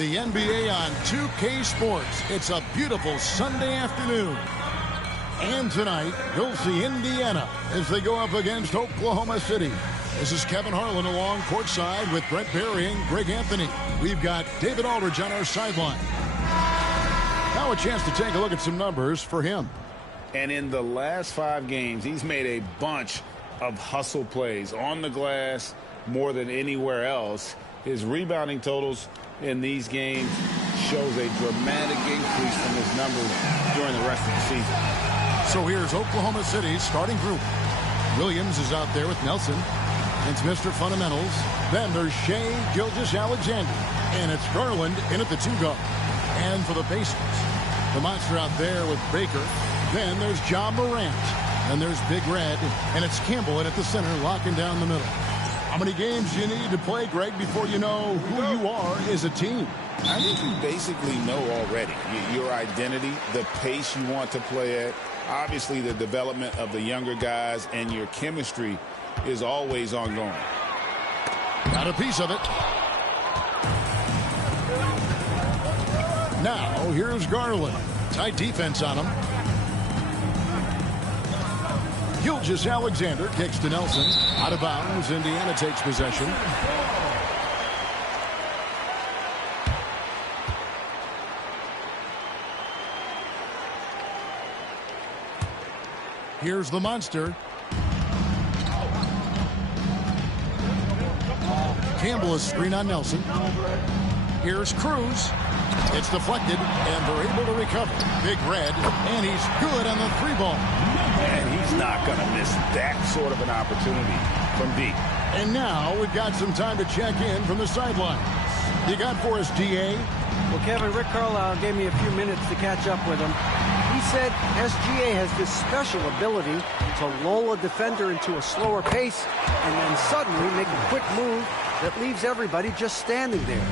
the NBA on 2K Sports. It's a beautiful Sunday afternoon. And tonight, you'll see Indiana as they go up against Oklahoma City. This is Kevin Harlan along courtside with Brent Barry and Greg Anthony. We've got David Aldridge on our sideline. Now a chance to take a look at some numbers for him. And in the last 5 games, he's made a bunch of hustle plays on the glass more than anywhere else. His rebounding totals in these games shows a dramatic increase from his numbers during the rest of the season. So here's Oklahoma City's starting group. Williams is out there with Nelson. It's Mr. Fundamentals. Then there's Shea Gilgeous-Alexander. And it's Garland in at the 2 guard. And for the Pacers, the monster out there with Baker. Then there's Ja Morant. And there's Big Red. And it's Campbell in at the center, locking down the middle. How many games do you need to play, Greg, before you know who you are as a team? I think you basically know already your identity, the pace you want to play at, obviously the development of the younger guys, and your chemistry is always ongoing. Got a piece of it. Now, here's Garland. Tight defense on him. Gilgeous-Alexander kicks to Nelson. Out of bounds. Indiana takes possession. Here's the monster. Campbell is screen on Nelson. Here's Cruz. It's deflected, and they're able to recover. Big Red, and he's good on the 3-ball. And he's not going to miss that sort of an opportunity from deep. And now we've got some time to check in from the sideline. You got for us, DA? Well, Kevin, Rick Carlisle gave me a few minutes to catch up with him. He said SGA has this special ability to lull a defender into a slower pace and then suddenly make a quick move that leaves everybody just standing there.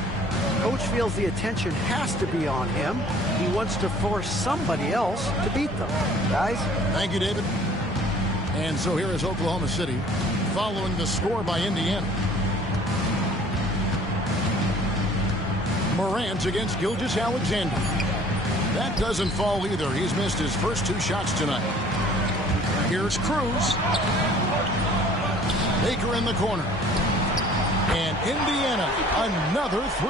Coach feels the attention has to be on him. He wants to force somebody else to beat them. Guys? Thank you, David. And so here is Oklahoma City following the score by Indiana. Morant against Gilgeous-Alexander. That doesn't fall either. He's missed his first 2 shots tonight. Here's Cruz. Baker in the corner. And Indiana, another 3.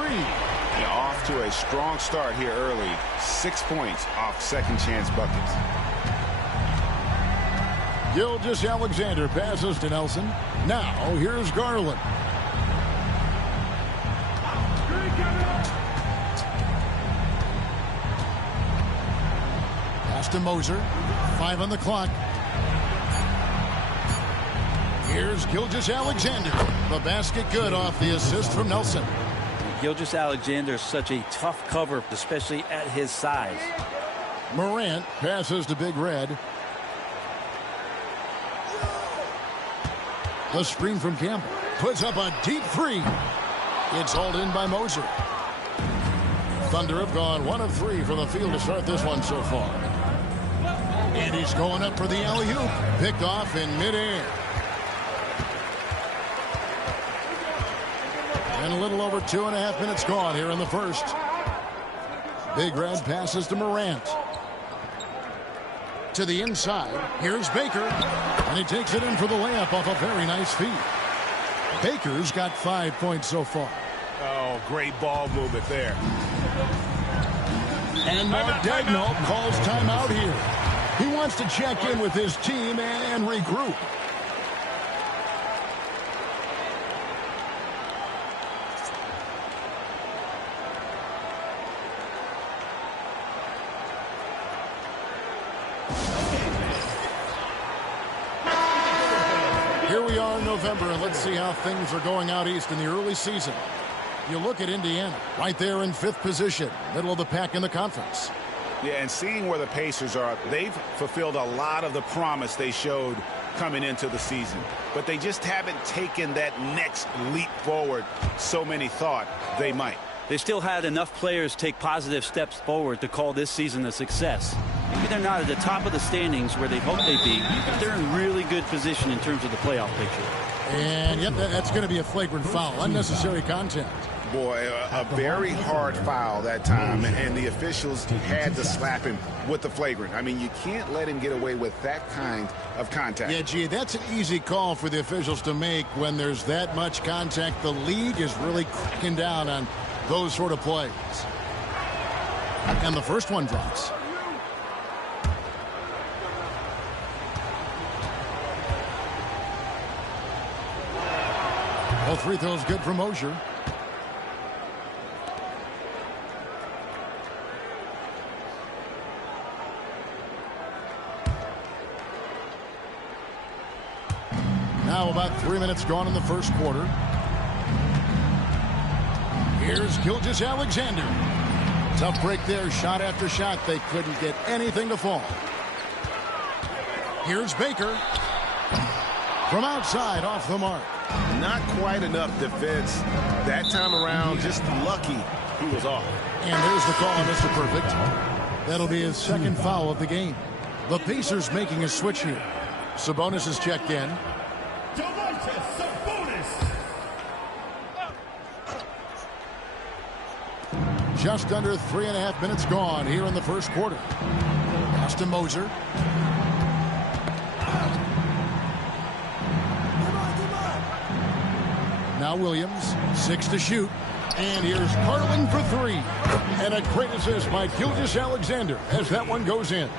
Off to a strong start here early. 6 points off second-chance buckets. Gilgeous-Alexander passes to Nelson. Now, here's Garland. Pass to Moser. 5 on the clock. Here's Gilgeous-Alexander. The basket good off the assist from Nelson. Gilgeous-Alexander is such a tough cover, especially at his size. Morant passes to Big Red. The screen from Campbell. Puts up a deep 3. It's hauled in by Moser. Thunder have gone 1 of 3 from the field to start this one so far. And he's going up for the alley-oop. Picked off in midair. And a little over 2.5 minutes gone here in the first. Big Red passes to Morant. To the inside. Here's Baker. And he takes it in for the layup off a very nice feed. Baker's got 5 points so far. Oh, great ball movement there. And Mark Daigneault calls timeout here. He wants to check in with his team and regroup. Here we are in November, and let's see how things are going out east in the early season. You look at Indiana, right there in 5th position, middle of the pack in the conference. Yeah, and seeing where the Pacers are, they've fulfilled a lot of the promise they showed coming into the season. But they just haven't taken that next leap forward so many thought they might. They still had enough players take positive steps forward to call this season a success. Maybe they're not at the top of the standings where they hope they'd be, but they're in really good position in terms of the playoff picture. And, yep, that's going to be a flagrant foul. Unnecessary contact. Boy, a very hard foul that time, and the officials had to slap him with the flagrant. I mean, you can't let him get away with that kind of contact. Yeah, gee, that's an easy call for the officials to make when there's that much contact. The league is really cracking down on those sort of plays. And the first one drops. All three throws good for Mosier. Now about 3 minutes gone in the first quarter. Here's Gilgeous-Alexander. Tough break there, shot after shot. They couldn't get anything to fall. Here's Baker. From outside, off the mark. Not quite enough defense that time around. Just lucky he was off. And there's the call on Mr. Perfect. That'll be his second foul of the game. The Pacers making a switch here. Sabonis is checked in. Just under 3.5 minutes gone here in the first quarter. Pass to Moser. Now Williams, 6 to shoot. And here's Garland for 3. And a great assist by Gilgeous-Alexander as that one goes in.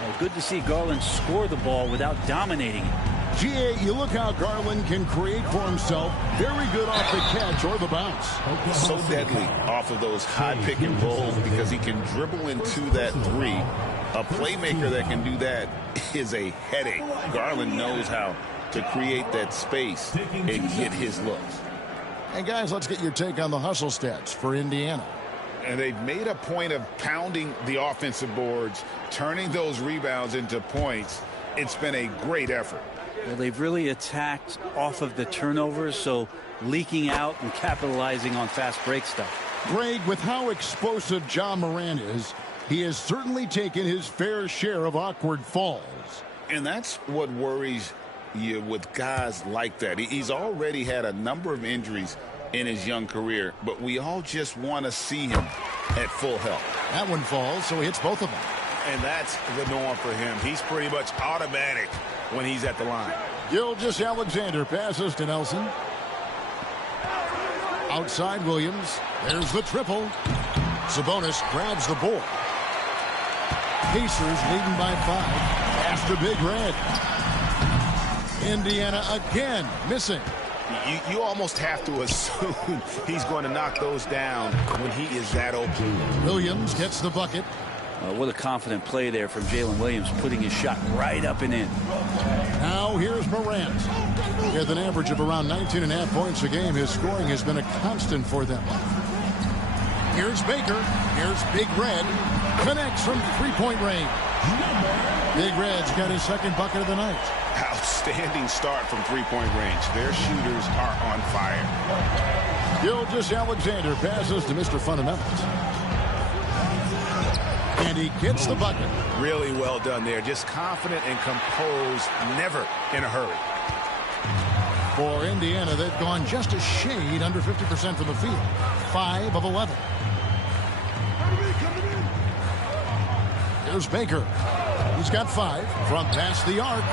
Well, good to see Garland score the ball without dominating it. GA, you look how Garland can create for himself. Very good off the catch or the bounce. So deadly off of those high pick and rolls because he can dribble into that three. A playmaker that can do that is a headache. Garland knows how to create that space and get his looks. And guys, let's get your take on the hustle stats for Indiana. And they've made a point of pounding the offensive boards, turning those rebounds into points. It's been a great effort. Well, they've really attacked off of the turnovers, so leaking out and capitalizing on fast break stuff. Greg, with how explosive Ja Morant is, he has certainly taken his fair share of awkward falls. And that's what worries you with guys like that. He's already had a number of injuries in his young career, but we all just want to see him at full health. That one falls, so he hits both of them. And that's the norm for him. He's pretty much automatic when he's at the line. Gilgeous-Alexander passes to Nelson. Outside Williams. There's the triple. Sabonis grabs the board. Pacers leading by 5. Pass to Big Red. Indiana again missing. You almost have to assume he's going to knock those down when he is that open. Williams gets the bucket. What a confident play there from Jalen Williams, putting his shot right up and in. Now here's Morant. With an average of around 19.5 points a game, his scoring has been a constant for them. Here's Baker. Here's Big Red. Connects from three-point range. Big Red's got his second bucket of the night. Outstanding start from three-point range. Their shooters are on fire. Gilgeous-Alexander passes to Mr. Fundamentals. And he gets the bucket. Really well done there. Just confident and composed, never in a hurry. For Indiana, they've gone just a shade under 50% from the field. 5 of 11. Here's Baker. He's got 5 from past the arc.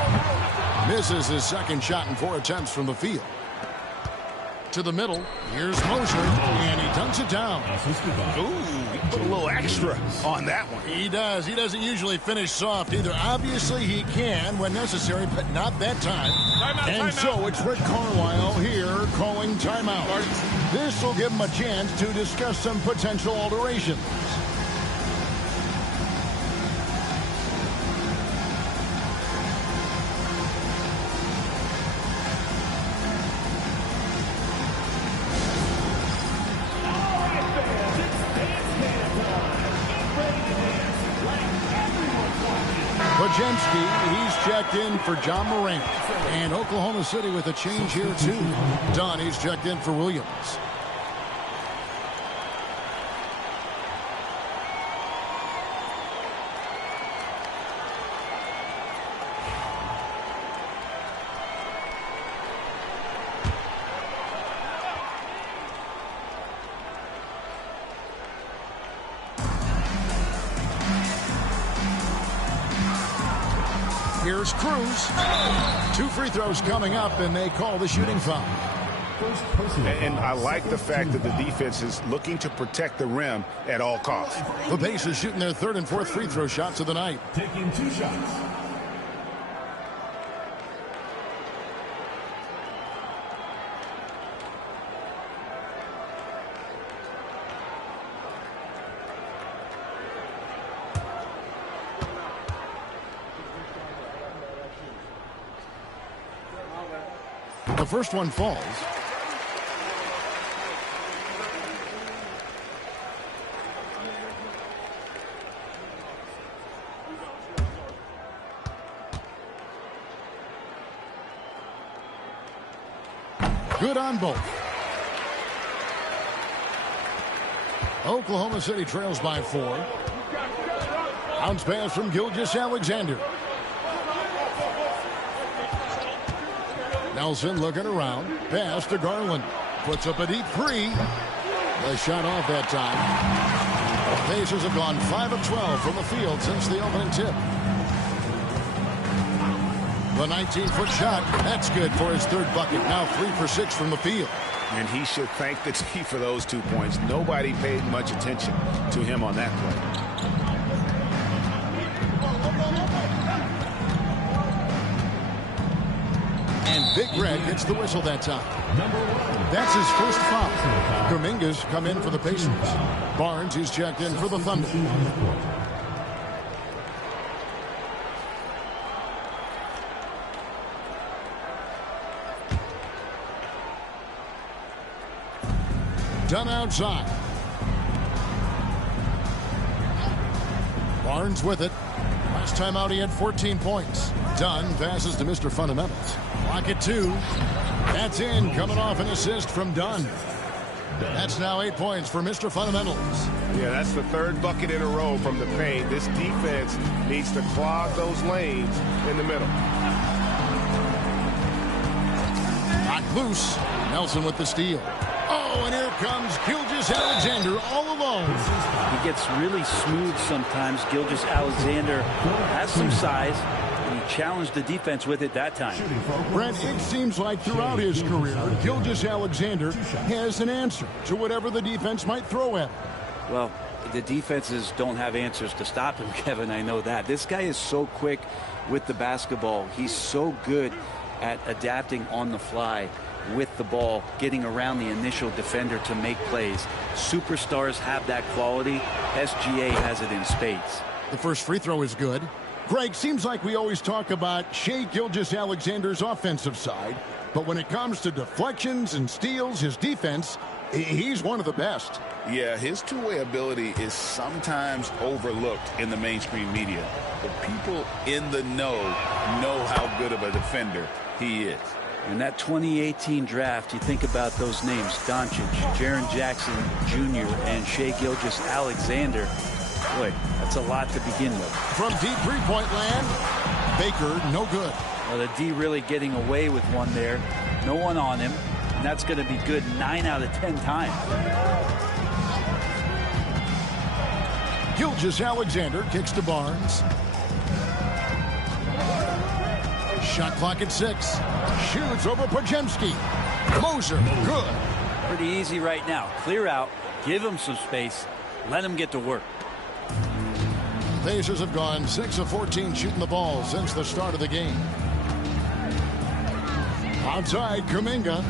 Misses his second shot in 4 attempts from the field. To the middle. Here's Moser. And he dunks it down. Ooh, he put a little extra on that one. He does. He doesn't usually finish soft either. Obviously, he can when necessary, but not that time. And so it's Rick Carlisle here calling timeout. This will give him a chance to discuss some potential alterations. He's checked in for Ja Morant. And Oklahoma City with a change here, too. Donnie's checked in for Williams. Here's Cruz. 2 free throws coming up, and they call the shooting foul. And I like the fact that the defense is looking to protect the rim at all costs. The Pacers shooting their 3rd and 4th free throw shots of the night. Taking 2 shots. The first one falls. Good on both. Oklahoma City trails by 4. Bounce pass from Gilgeous-Alexander. Nelson looking around. Pass to Garland. Puts up a deep 3. The shot off that time. The Pacers have gone 5 of 12 from the field since the opening tip. The 19-foot shot. That's good for his 3rd bucket. Now 3 for 6 from the field. And he should thank the team for those 2 points. Nobody paid much attention to him on that play. And Big Red gets the whistle that time. That's his first foul. Kuminga's come in for the Pacers. Barnes, he's checked in for the Thunder. Dunn outside. Barnes with it. Last time out he had 14 points. Dunn passes to Mr. Fundamentals. Clock at 2. That's in. Coming off an assist from Dunn. That's now 8 points for Mr. Fundamentals. Yeah, that's the 3rd bucket in a row from the paint. This defense needs to clog those lanes in the middle. Knocked loose. Nelson with the steal. Oh, and here comes Gilgeous-Alexander all alone. He gets really smooth sometimes. Gilgeous-Alexander has some size, and he challenged the defense with it that time. Brent, it seems like throughout his career, Gilgeous-Alexander has an answer to whatever the defense might throw at him. Well, the defenses don't have answers to stop him, Kevin. I know that. This guy is so quick with the basketball. He's so good at adapting on the fly with the ball, getting around the initial defender to make plays. Superstars have that quality. SGA has it in spades. The first free throw is good. Greg, seems like we always talk about Shai Gilgeous-Alexander's offensive side, but when it comes to deflections and steals, his defense, he's one of the best. Yeah, his two-way ability is sometimes overlooked in the mainstream media. The people in the know how good of a defender he is. In that 2018 draft, you think about those names: Doncic, Jaren Jackson Jr., and Shai Gilgeous-Alexander. Boy, that's a lot to begin with. From deep three-point land, Baker, no good. Well, the D really getting away with one there. No one on him, and that's going to be good 9 out of 10 times. Gilgeous-Alexander kicks to Barnes. Shot clock at 6. Shoots over Podziemski. Moser, good. Pretty easy right now. Clear out, give him some space, let him get to work. Pacers have gone 6 of 14 shooting the ball since the start of the game. Outside, Kuminga.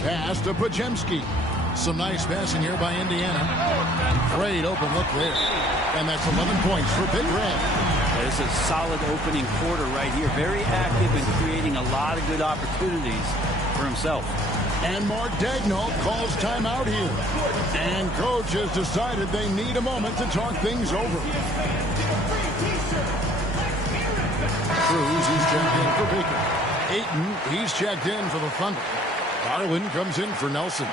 Pass to Podziemski. Some nice passing here by Indiana. Great open look there. And that's 11 points for Big Red. It's a solid opening quarter right here. Very active and creating a lot of good opportunities for himself. And Mark Daigneault calls timeout here. And coach has decided they need a moment to talk things over. Cruz, he's checked in for Baker. Ayton, he's checked in for the Thunder. Garland comes in for Nelson.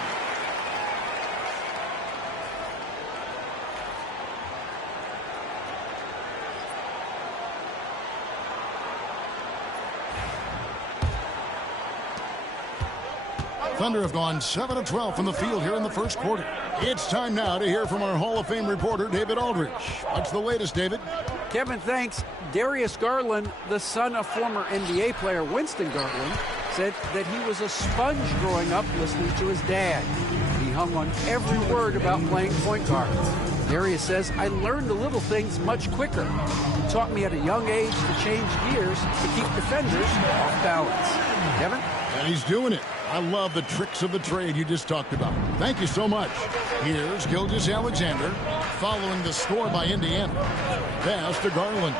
Thunder have gone 7 of 12 from the field here in the first quarter. It's time now to hear from our Hall of Fame reporter, David Aldridge. What's the latest, David? Kevin, thanks. Darius Garland, the son of former NBA player Winston Garland, said that he was a sponge growing up listening to his dad. He hung on every word about playing point guard. Darius says, I learned the little things much quicker. It taught me at a young age to change gears to keep defenders off balance. Kevin? And he's doing it. I love the tricks of the trade you just talked about. Thank you so much. Here's Gilgeous-Alexander following the score by Indiana. Pass to Garland.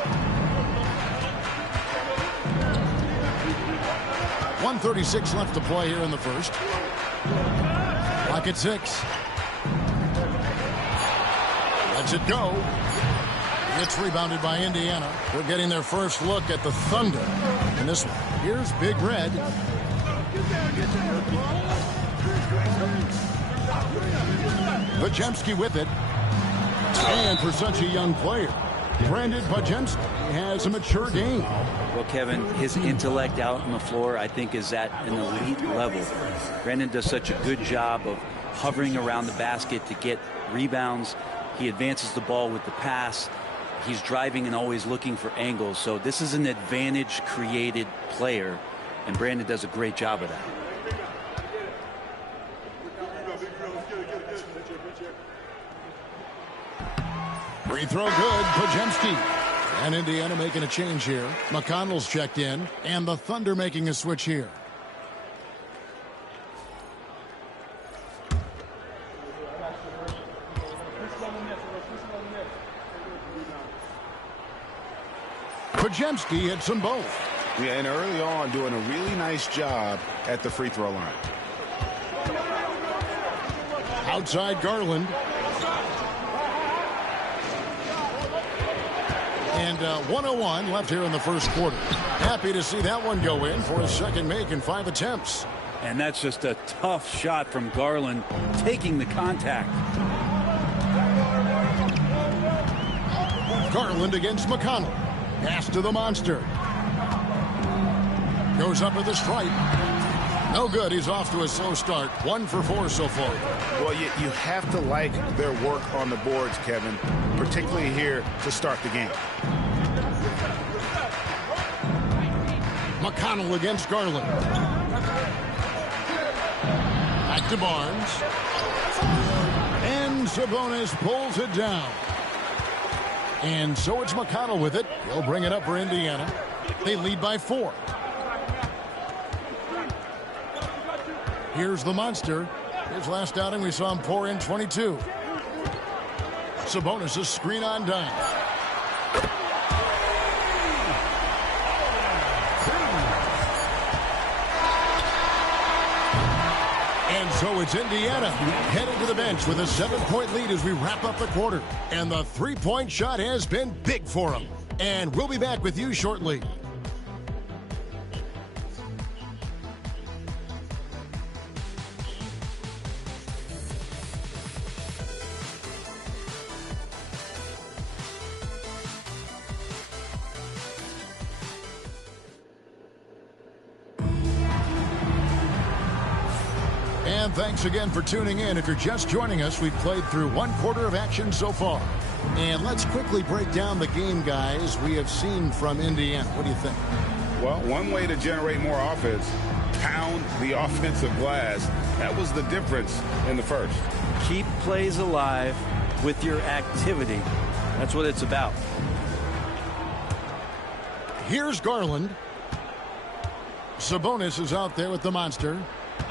1:36 left to play here in the first. Clock at 6. Lets it go. It's rebounded by Indiana. We're getting their first look at the Thunder in this one. Here's Big Red. Podziemski with it. And for such a young player, Brandon Podziemski has a mature game. Well, Kevin, his intellect out on the floor, I think, is at an elite level. Brandon does such a good job of hovering around the basket to get rebounds. He advances the ball with the pass. He's driving and always looking for angles. So this is an advantage-created player, and Brandon does a great job of that. Free throw good, Podziemski. And Indiana making a change here. McConnell's checked in, and the Thunder making a switch here. Podziemski hits them both. Yeah, and early on doing a really nice job at the free throw line. Outside Garland. And 1:01 left here in the first quarter. Happy to see that one go in for his second make in 5 attempts. And that's just a tough shot from Garland, taking the contact. Garland against McConnell. Pass to the monster. Goes up with the stripe. No good. He's off to a slow start. 1 for 4 so far. Well, you have to like their work on the boards, Kevin, particularly here to start the game. McConnell against Garland. Back to Barnes. And Sabonis pulls it down. And so it's McConnell with it. He'll bring it up for Indiana. They lead by 4. Here's the monster. His last outing, we saw him pour in 22. Sabonis, a screen on dime. And so it's Indiana headed to the bench with a 7-point lead as we wrap up the quarter. And the three-point shot has been big for them. And we'll be back with you shortly. And thanks again for tuning in. If you're just joining us, we've played through 1 quarter of action so far. And let's quickly break down the game, guys, we have seen from Indiana. What do you think? Well, one way to generate more offense, pound the offensive glass. That was the difference in the first. Keep plays alive with your activity. That's what it's about. Here's Garland. Sabonis is out there with the monster.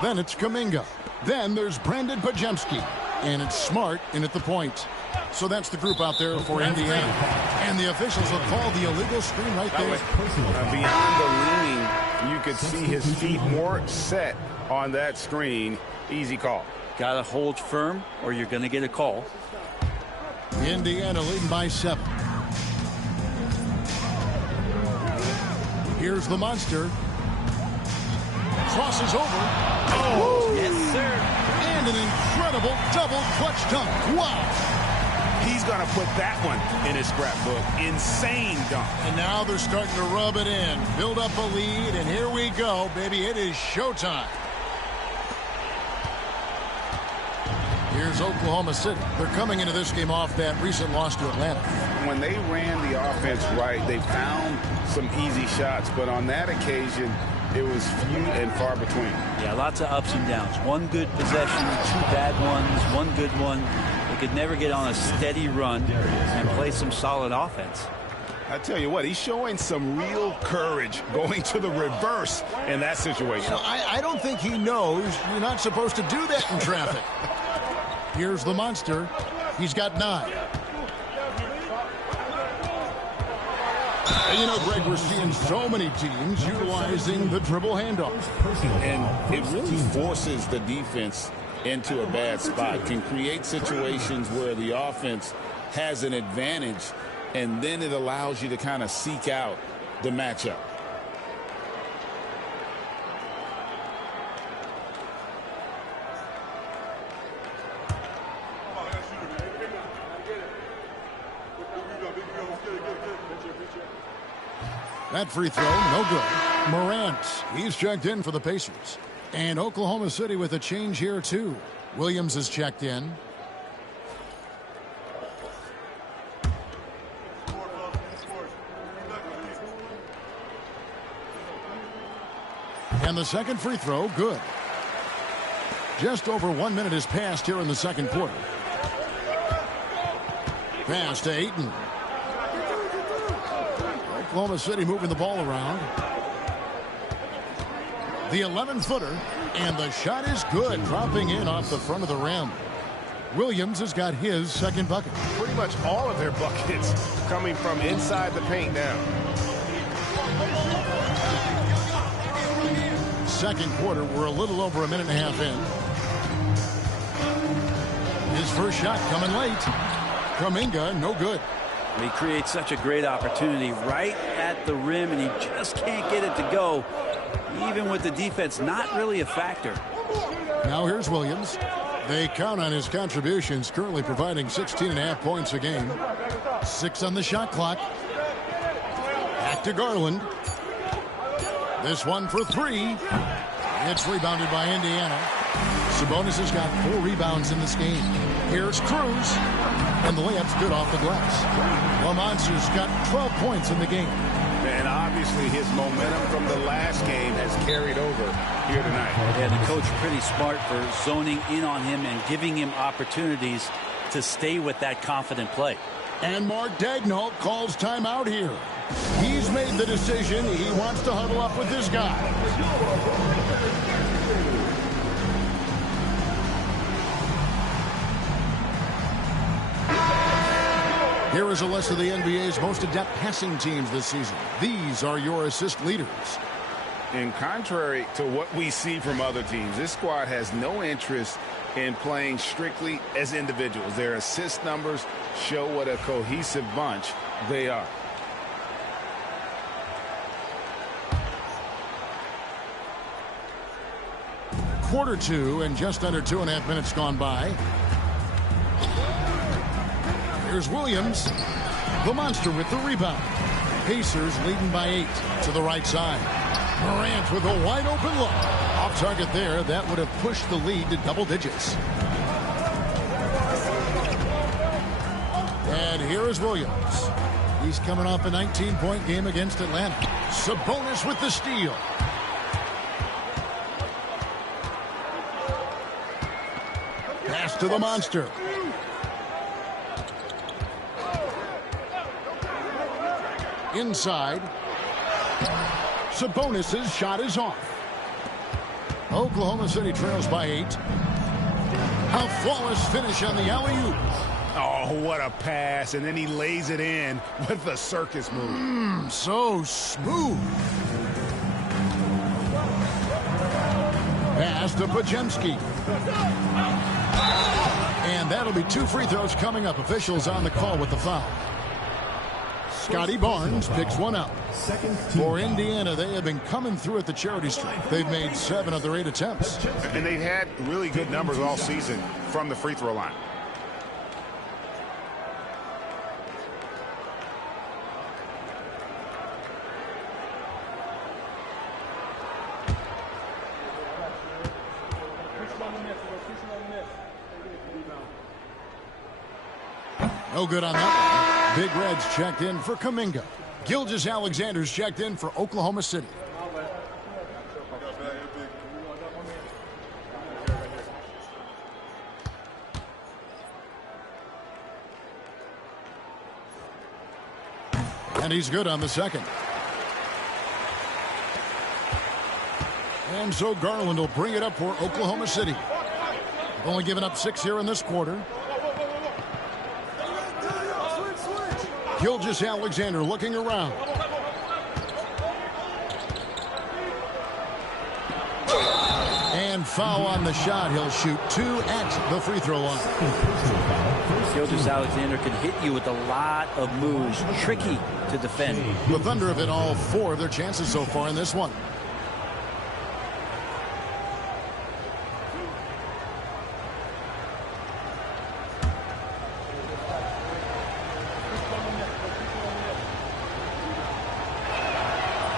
Then it's Kuminga. Then there's Brandon Podziemski. And it's Smart in at the point. So that's the group out there for Indiana. And the officials will call the illegal screen right there. Beyond the leaning, you could see his feet more set on that screen. Easy call. Got to hold firm or you're going to get a call. Indiana leading by 7. Here's the monster. Crosses over. Oh, yes, sir. And an incredible double clutch dunk. Wow. He's going to put that one in his scrapbook. Insane dunk. And now they're starting to rub it in. Build up a lead, and here we go, baby. It is showtime. Here's is Oklahoma City. They're coming into this game off that recent loss to Atlanta. When they ran the offense right, they found some easy shots, but on that occasion, it was few and far between. Yeah, lots of ups and downs. One good possession, two bad ones, one good one. They could never get on a steady run and play some solid offense. I tell you what, he's showing some real courage going to the reverse in that situation. You know, I don't think he knows you're not supposed to do that in traffic. Here's the monster. He's got 9. And you know, Greg, we're seeing so many teams utilizing the dribble handoff. And it really forces the defense into a bad spot, can create situations where the offense has an advantage, and then it allows you to kind of seek out the matchup. That free throw, no good. Morant, he's checked in for the Pacers. And Oklahoma City with a change here, too. Williams is checked in. And the second free throw, good. Just over 1 minute has passed here in the second quarter. Pass to Ayton. Oklahoma City moving the ball around. The 11-footer, and the shot is good, dropping in off the front of the rim. Williams has got his second bucket. Pretty much all of their buckets coming from inside the paint now. Second quarter, we're a little over a minute and a half in. His first shot coming late. Kuminga, no good. He creates such a great opportunity right at the rim, and he just can't get it to go, even with the defense not really a factor. Now here's Williams. They count on his contributions, currently providing 16.5 points a game. 6 on the shot clock. Back to Garland. This one for 3. It's rebounded by Indiana. Sabonis has got 4 rebounds in this game. Here's Cruz. And the layup's good off the glass. Lamonster's got 12 points in the game. And obviously his momentum from the last game has carried over here tonight. Yeah, the coach pretty smart for zoning in on him and giving him opportunities to stay with that confident play. And Mark Daigneault calls timeout here. He's made the decision. He wants to huddle up with this guy. Here is a list of the NBA's most adept passing teams this season. These are your assist leaders. And contrary to what we see from other teams, this squad has no interest in playing strictly as individuals. Their assist numbers show what a cohesive bunch they are. Quarter 2 and just under 2.5 minutes gone by. Here's Williams. The monster with the rebound. Pacers leading by 8 to the right side. Morant with a wide open look. Off target there. That would have pushed the lead to double digits. And here is Williams. He's coming off a 19-point game against Atlanta. Sabonis with the steal. Pass to the monster. Inside. Sabonis' shot is off. Oklahoma City trails by 8. A flawless finish on the alley-oop. Oh, what a pass. And then he lays it in with the circus move. So smooth. Pass to Podziemski. And that'll be 2 free throws coming up. Officials on the call with the foul. Scotty Barnes picks one up. For Indiana, they have been coming through at the charity stripe. They've made 7 of their 8 attempts. And they've had really good numbers all season from the free throw line. No good on that one. Big Red's checked in for Kuminga. Gilgeous-Alexander's checked in for Oklahoma City. And he's good on the second. And so Garland will bring it up for Oklahoma City. Only given up 6 here in this quarter. Gilgeous-Alexander looking around. And foul on the shot. He'll shoot 2 at the free throw line. Gilgeous-Alexander can hit you with a lot of moves. Tricky to defend. The Thunder have hit all 4 of their chances so far in this one.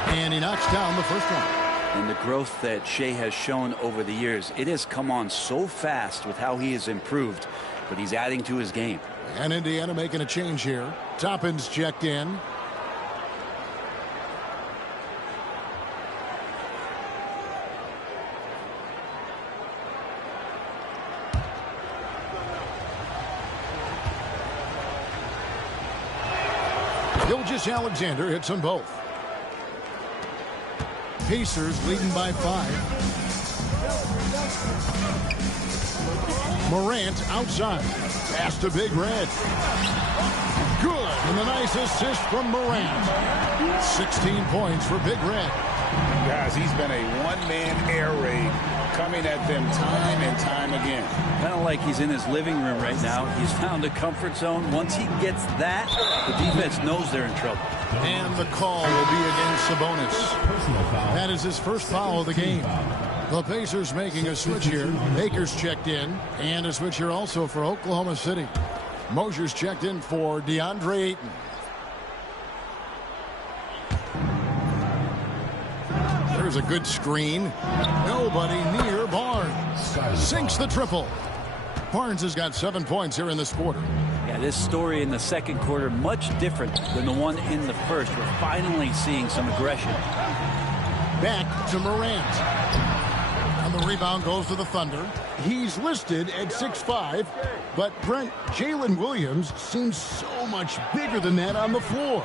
And he knocks down the first one. And the growth that Shea has shown over the years, it has come on so fast with how he has improved, but he's adding to his game. And Indiana making a change here. Toppin's checked in. Gilgeous-Alexander hits them both. Pacers leading by 5. Morant outside. Pass to Big Red. Good. And the nice assist from Morant. 16 points for Big Red. Guys, he's been a one-man air raid coming at them time and time again. Kind of like he's in his living room right now. He's found a comfort zone. Once he gets that, the defense knows they're in trouble. And the call will be against Sabonis. That is his first foul of the game. The Pacers making a switch here. Baker's checked in. And a switch here also for Oklahoma City. Mosier's checked in for DeAndre Ayton. There's a good screen. Nobody near Barnes. Sinks the triple. Barnes has got 7 points here in this quarter. Yeah, this story in the second quarter much different than the one in the first. We're finally seeing some aggression. Back to Morant. And the rebound goes to the Thunder. He's listed at 6'5", but Brent, Jalen Williams seems so much bigger than that on the floor.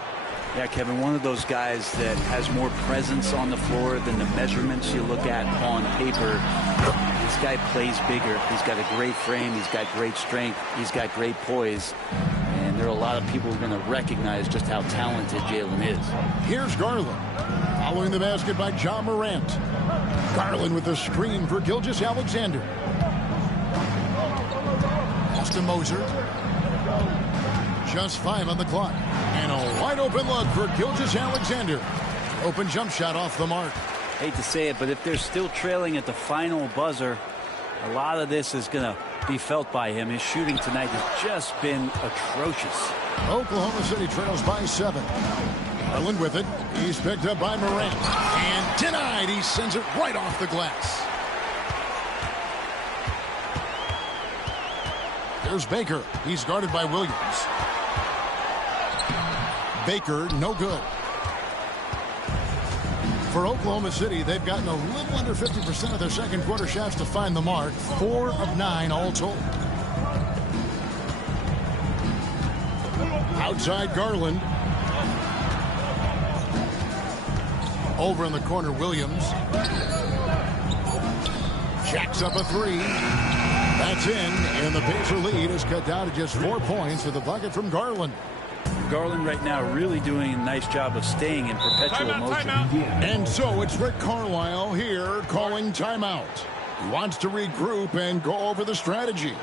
Yeah, Kevin, one of those guys that has more presence on the floor than the measurements you look at on paper. This guy plays bigger. He's got a great frame. He's got great strength. He's got great poise. And there are a lot of people who are going to recognize just how talented Jalen is. Here's Garland. Following the basket by John Morant. Garland with the screen for Gilgeous-Alexander. Austin Moser. Just 5 on the clock. And a wide open look for Gilgeous-Alexander. Open jump shot off the mark. Hate to say it, but if they're still trailing at the final buzzer, a lot of this is going to be felt by him. His shooting tonight has just been atrocious. Oklahoma City trails by 7. Garland with it. He's picked up by Morant. And denied. He sends it right off the glass. There's Baker. He's guarded by Williams. Baker, no good. For Oklahoma City, they've gotten a little under 50% of their second quarter shots to find the mark. 4 of 9 all told. Outside Garland. Over in the corner, Williams. Jacks up a 3. That's in, and the Pacer lead is cut down to just 4 points with a bucket from Garland. Garland right now really doing a nice job of staying in perpetual motion. And so it's Rick Carlisle here calling timeout. He wants to regroup and go over the strategy.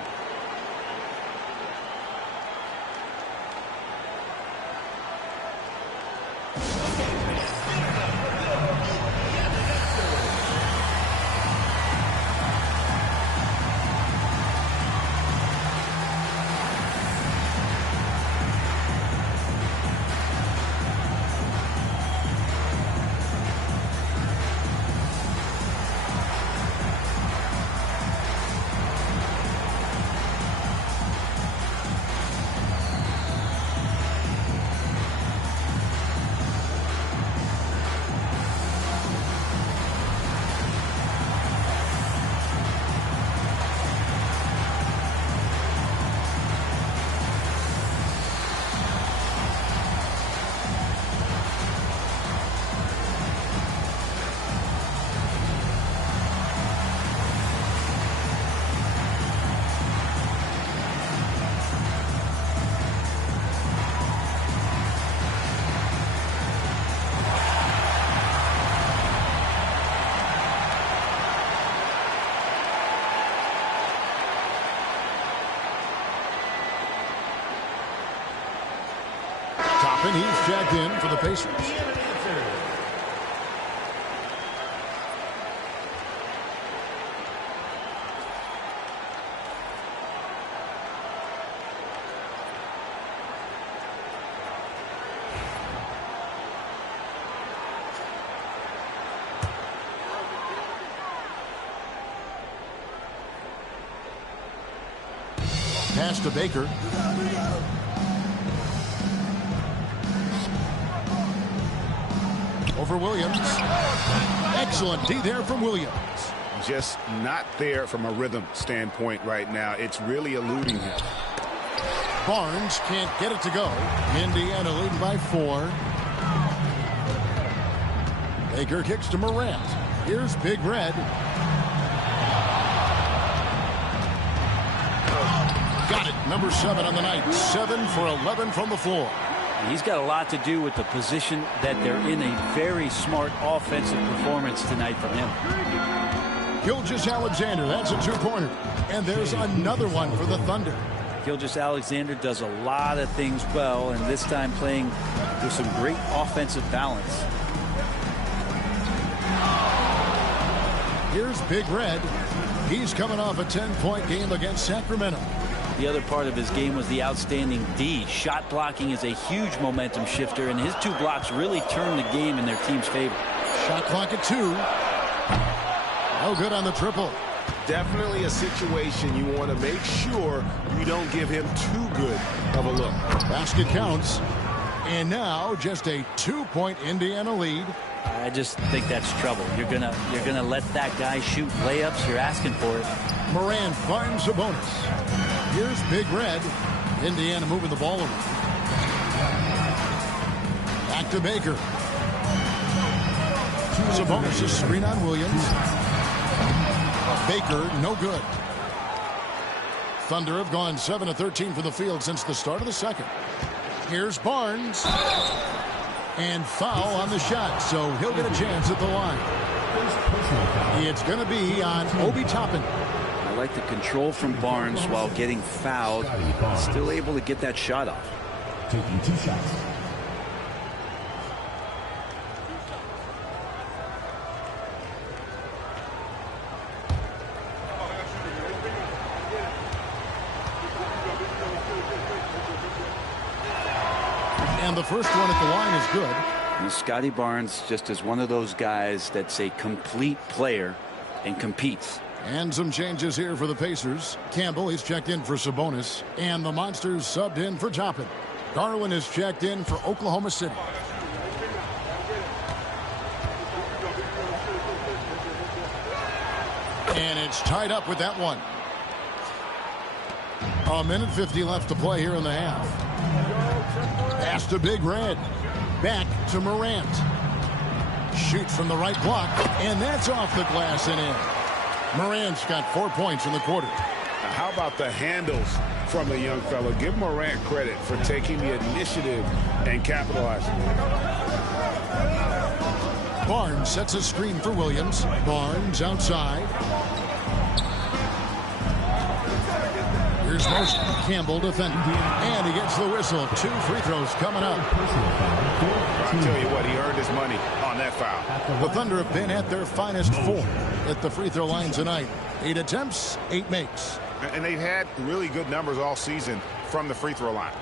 Toppin, he's checked in for the Pacers. Pass to Baker. Over Williams. Excellent D there from Williams. Just not there from a rhythm standpoint right now. It's really eluding him. Barnes can't get it to go. Indiana leading by 4. Baker kicks to Morant. Here's Big Red. Got it. Number 7 on the night. 7 for 11 from the floor. He's got a lot to do with the position that they're in. A very smart offensive performance tonight from him. Gilgeous-Alexander, that's a 2-pointer. And there's another one for the Thunder. Gilgeous-Alexander does a lot of things well, and this time playing with some great offensive balance. Here's Big Red. He's coming off a 10-point game against Sacramento. The other part of his game was the outstanding D. Shot blocking is a huge momentum shifter, and his 2 blocks really turned the game in their team's favor. Shot clock at 2. No good on the triple. Definitely a situation you want to make sure you don't give him too good of a look. Basket counts. And now just a 2-point Indiana lead. I just think that's trouble. You're gonna let that guy shoot layups. You're asking for it. Morant finds a bonus. Here's Big Red. Indiana moving the ball around. Back to Baker. Sabonis is screen on Williams. Baker, no good. Thunder have gone 7 of 13 from the field since the start of the second. Here's Barnes. And foul on the shot, so he'll get a chance at the line. It's going to be on Obi Toppin. I like the control from Barnes while getting fouled. Still able to get that shot off. Taking 2 shots. And the first one at the line is good. And Scotty Barnes just is one of those guys that's a complete player and competes. And some changes here for the Pacers. Campbell is checked in for Sabonis. And the Monsters subbed in for Toppin. Garland is checked in for Oklahoma City. And it's tied up with that one. 1:50 left to play here in the half. Pass to Big Red. Back to Morant. Shoots from the right block. And that's off the glass and in. Morant's got 4 points in the quarter. Now, how about the handles from the young fella? Give Morant credit for taking the initiative and capitalizing. Barnes sets a screen for Williams. Barnes outside. Here's motion. Campbell defending. And he gets the whistle. 2 free throws coming up. I'll tell you what, he earned his money on that foul. The Thunder have been at their finest 4 at the free throw line tonight. 8 attempts, 8 makes. And they've had really good numbers all season from the free throw line.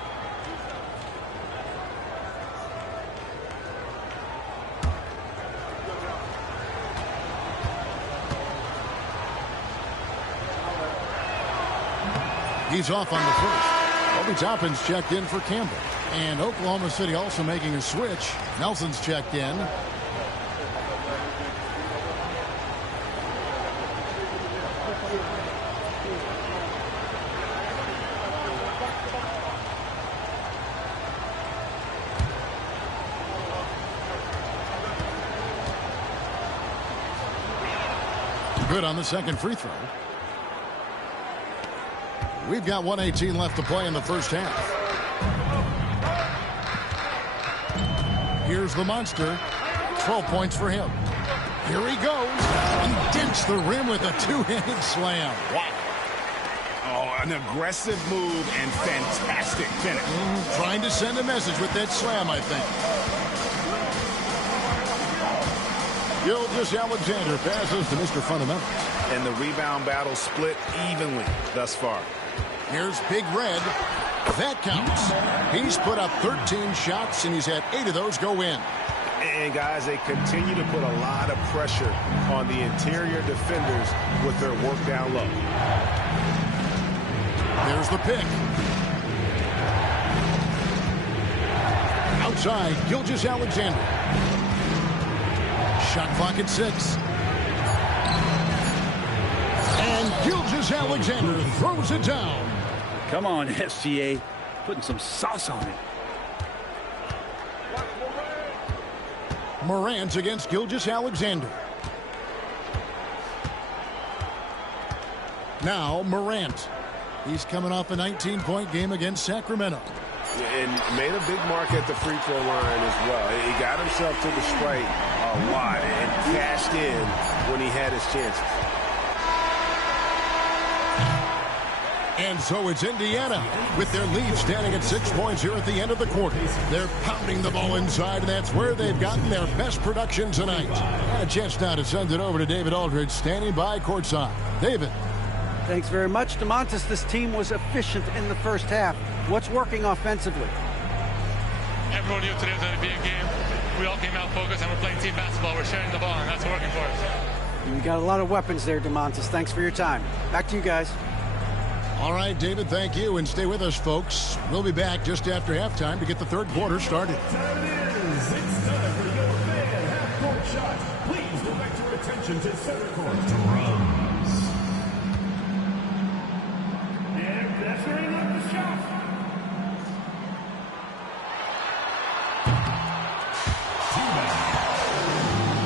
He's off on the first. Obi Toppin's checked in for Campbell. And Oklahoma City also making a switch. Nelson's checked in. Good on the second free throw. We've got 1:18 left to play in the first half. Here's the monster. 12 points for him. Here he goes. He dents the rim with a 2-handed slam. Wow. Oh, an aggressive move and fantastic stick finish. Trying to send a message with that slam, I think. Gilgeous-Alexander passes to Mr. Fundamentals. And the rebound battle split evenly thus far. Here's Big Red. That counts. He's put up 13 shots, and he's had 8 of those go in. And, guys, they continue to put a lot of pressure on the interior defenders with their work down low. There's the pick. Outside, Gilgeous-Alexander. Shot clock at 6. And Gilgeous-Alexander throws it down. Come on, SGA. Putting some sauce on it. Morant against Gilgeous-Alexander. Now Morant. He's coming off a 19-point game against Sacramento. And made a big mark at the free throw line as well. He got himself to the stripe a lot and cashed in when he had his chances. And so it's Indiana with their lead standing at 6 points here at the end of the quarter. They're pounding the ball inside, and that's where they've gotten their best production tonight. And a chance now to send it over to David Aldridge, standing by courtside. David. Thanks very much, DeMontis. This team was efficient in the first half. What's working offensively? Everyone knew today was an NBA game. We all came out focused, and we're playing team basketball. We're sharing the ball, and that's working for us. You got a lot of weapons there, DeMontis. Thanks for your time. Back to you guys. All right, David, thank you, and stay with us, folks. We'll be back just after halftime to get the third quarter started. Time it is. It's time for your fan half-court shot. Please direct your attention to center court. Drums. And measuring up the shot.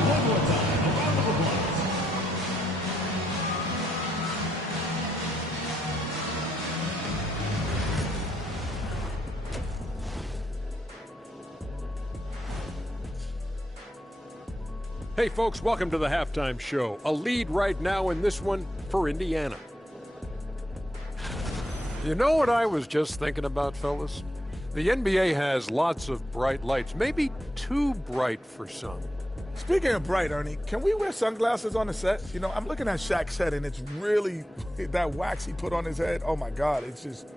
One more time. A round of applause. Hey folks, welcome to the halftime show. A lead right now in this one for Indiana. You know what I was just thinking about, fellas? The NBA has lots of bright lights, maybe too bright for some. Speaking of bright, Ernie, can we wear sunglasses on the set? You know, I'm looking at Shaq's set, and it's really, that wax he put on his head, oh my God, it's just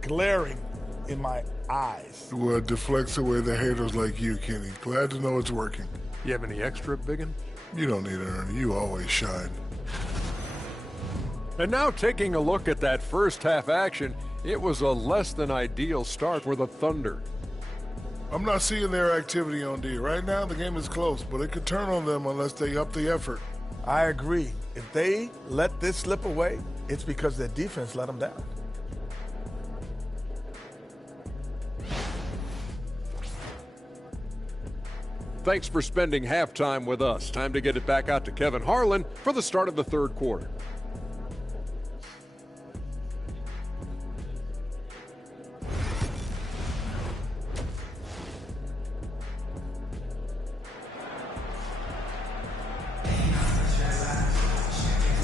glaring in my eyes. Well, it deflects away the haters like you, Kenny. Glad to know it's working. You have any extra, biggin? You don't need it, Ernie. You always shine. And now taking a look at that first half action, it was a less than ideal start for the Thunder. I'm not seeing their activity on D. Right now, the game is close, but it could turn on them unless they up the effort. I agree. If they let this slip away, it's because their defense let them down. Thanks for spending halftime with us. Time to get it back out to Kevin Harlan for the start of the third quarter.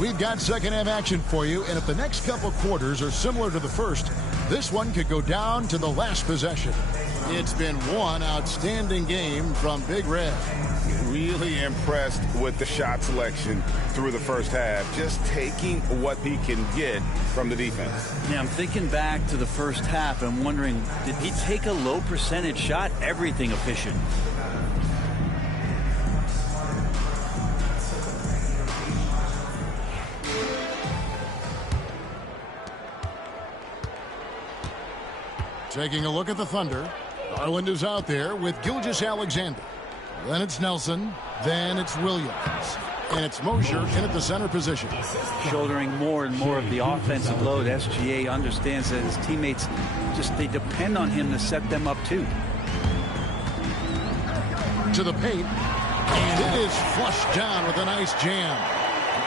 We've got second half action for you, and if the next couple quarters are similar to the first, this one could go down to the last possession. It's been one outstanding game from Big Red. Really impressed with the shot selection through the first half, just taking what he can get from the defense. Yeah, I'm thinking back to the first half and wondering, did he take a low percentage shot? Everything efficient. Taking a look at the Thunder. Garland is out there with Gilgeous-Alexander. Then it's Nelson. Then it's Williams. And it's Mosher in at the center position. Shouldering more and more of the offensive load. SGA understands that his teammates they depend on him to set them up too. To the paint. And it is flushed down with a nice jam.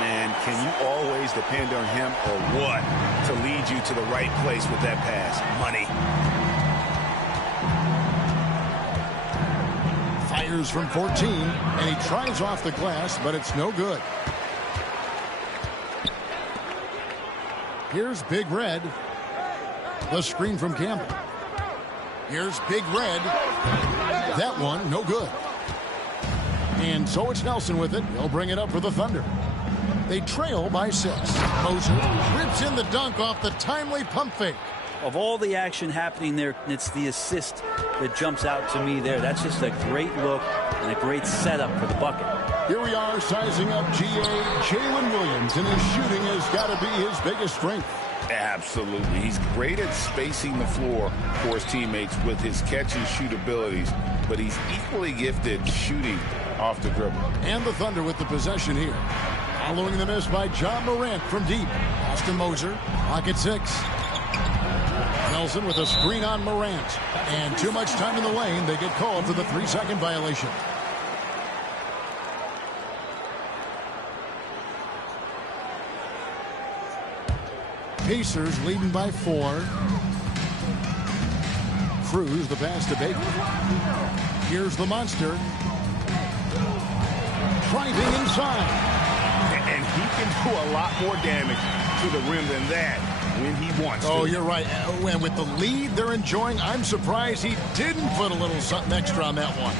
Man, can you always depend on him or what to lead you to the right place with that pass? Money. Fires from 14, and he tries off the glass, but it's no good. Here's Big Red. The screen from Campbell. Here's Big Red. That one, no good. And so it's Nelson with it. He'll bring it up for the Thunder. They trail by 6. Moser rips in the dunk off the timely pump fake. Of all the action happening there, it's the assist that jumps out to me there. That's just a great look and a great setup for the bucket. Here we are sizing up Jalen Williams, and his shooting has got to be his biggest strength. Absolutely. He's great at spacing the floor for his teammates with his catch and shoot abilities, but he's equally gifted shooting off the dribble. And the Thunder with the possession here. Following the miss by John Morant from deep. Austin Moser, pocket 6. Nelson with a screen on Morant. And too much time in the lane. They get called for the 3-second violation. Pacers leading by 4. Cruz the pass to Baker. Here's the monster. Driving inside. And he can do a lot more damage to the rim than that when he wants to. Oh, you're right. And with the lead they're enjoying, I'm surprised he didn't put a little something extra on that one.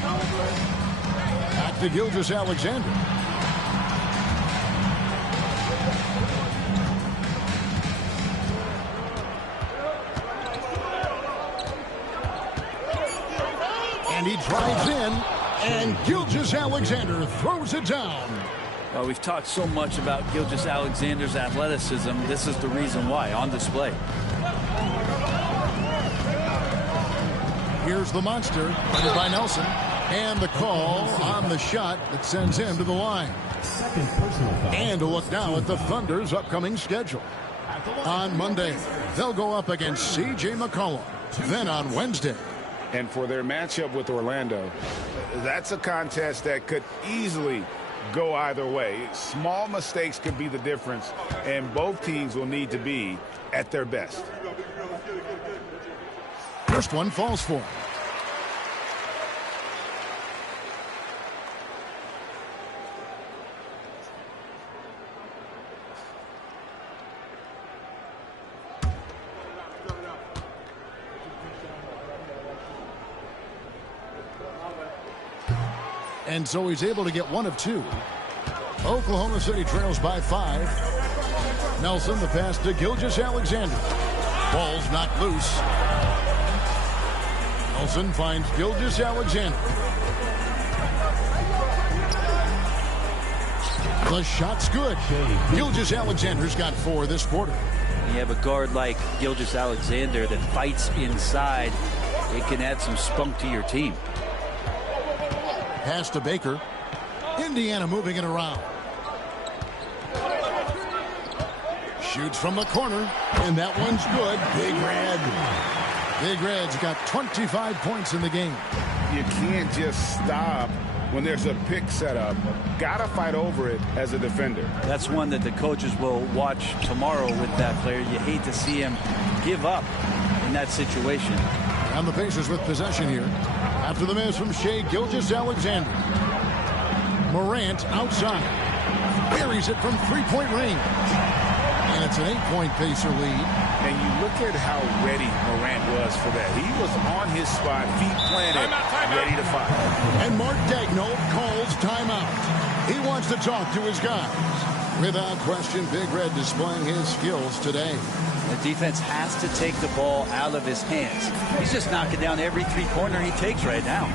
Back to Gilgeous-Alexander. And he drives in, and Gilgeous-Alexander throws it down. Well, we've talked so much about Gilgeous-Alexander's athleticism. This is the reason why, on display. Here's the monster, headed by Nelson. And the call on the shot that sends him to the line. And a look now at the Thunder's upcoming schedule. On Monday, they'll go up against C.J. McCollum. Then on Wednesday. And for their matchup with Orlando, that's a contest that could easily go either way. Small mistakes could be the difference, and both teams will need to be at their best. First one falls for him. And so he's able to get 1 of 2. Oklahoma City trails by 5. Nelson the pass to Gilgeous-Alexander. Ball's knocked loose. Nelson finds Gilgeous-Alexander. The shot's good. Gilgeous-Alexander's got 4 this quarter. You have a guard like Gilgeous-Alexander that fights inside. It can add some spunk to your team. Pass to Baker. Indiana moving it around. Shoots from the corner, and that one's good. Big Red. Big Red's got 25 points in the game. You can't just stop when there's a pick set up. Gotta fight over it as a defender. That's one that the coaches will watch tomorrow with that player. You hate to see him give up in that situation. And the Pacers with possession here. After the miss from Shai Gilgeous-Alexander. Morant outside. Buries it from 3-point range. And it's an 8-point Pacer lead. And you look at how ready Morant was for that. He was on his spot, feet planted, ready to fire. And Mark Daigneault calls timeout. He wants to talk to his guys. Without question, Big Red displaying his skills today. The defense has to take the ball out of his hands. He's just knocking down every 3-pointer he takes right now.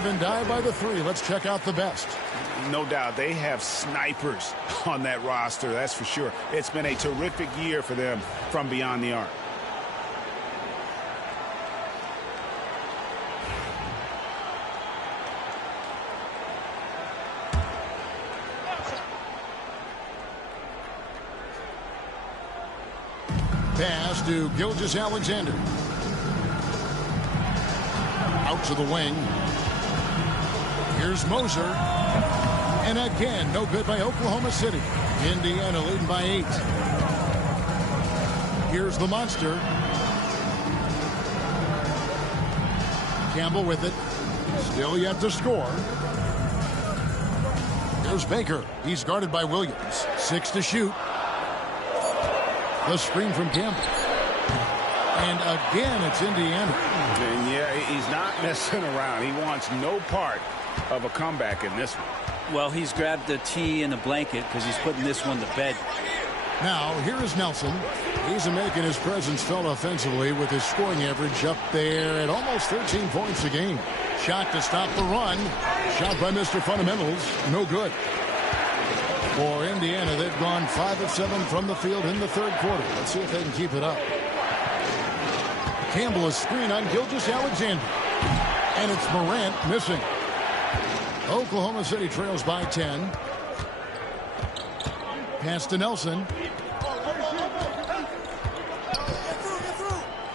live and die by the three. Let's check out the best. No doubt. They have snipers on that roster, that's for sure. It's been a terrific year for them from beyond the arc. Pass to Gilgeous-Alexander. Out to the wing. Here's Moser. And again, no good by Oklahoma City. Indiana leading by 8. Here's the monster. Campbell with it. Still yet to score. There's Baker. He's guarded by Williams. 6 to shoot. The screen from Campbell. And again, it's Indiana. And yeah, he's not messing around. He wants no part of a comeback in this one. Well, he's grabbed the tee and a blanket because he's putting this one to bed. Now, here is Nelson. He's making his presence felt offensively with his scoring average up there at almost 13 points a game. Shot to stop the run. Shot by Mr. Fundamentals. No good. For Indiana, they've gone 5 of 7 from the field in the third quarter. Let's see if they can keep it up. Campbell a screen on Gilgeous-Alexander. And it's Morant missing. Oklahoma City trails by 10. Pass to Nelson.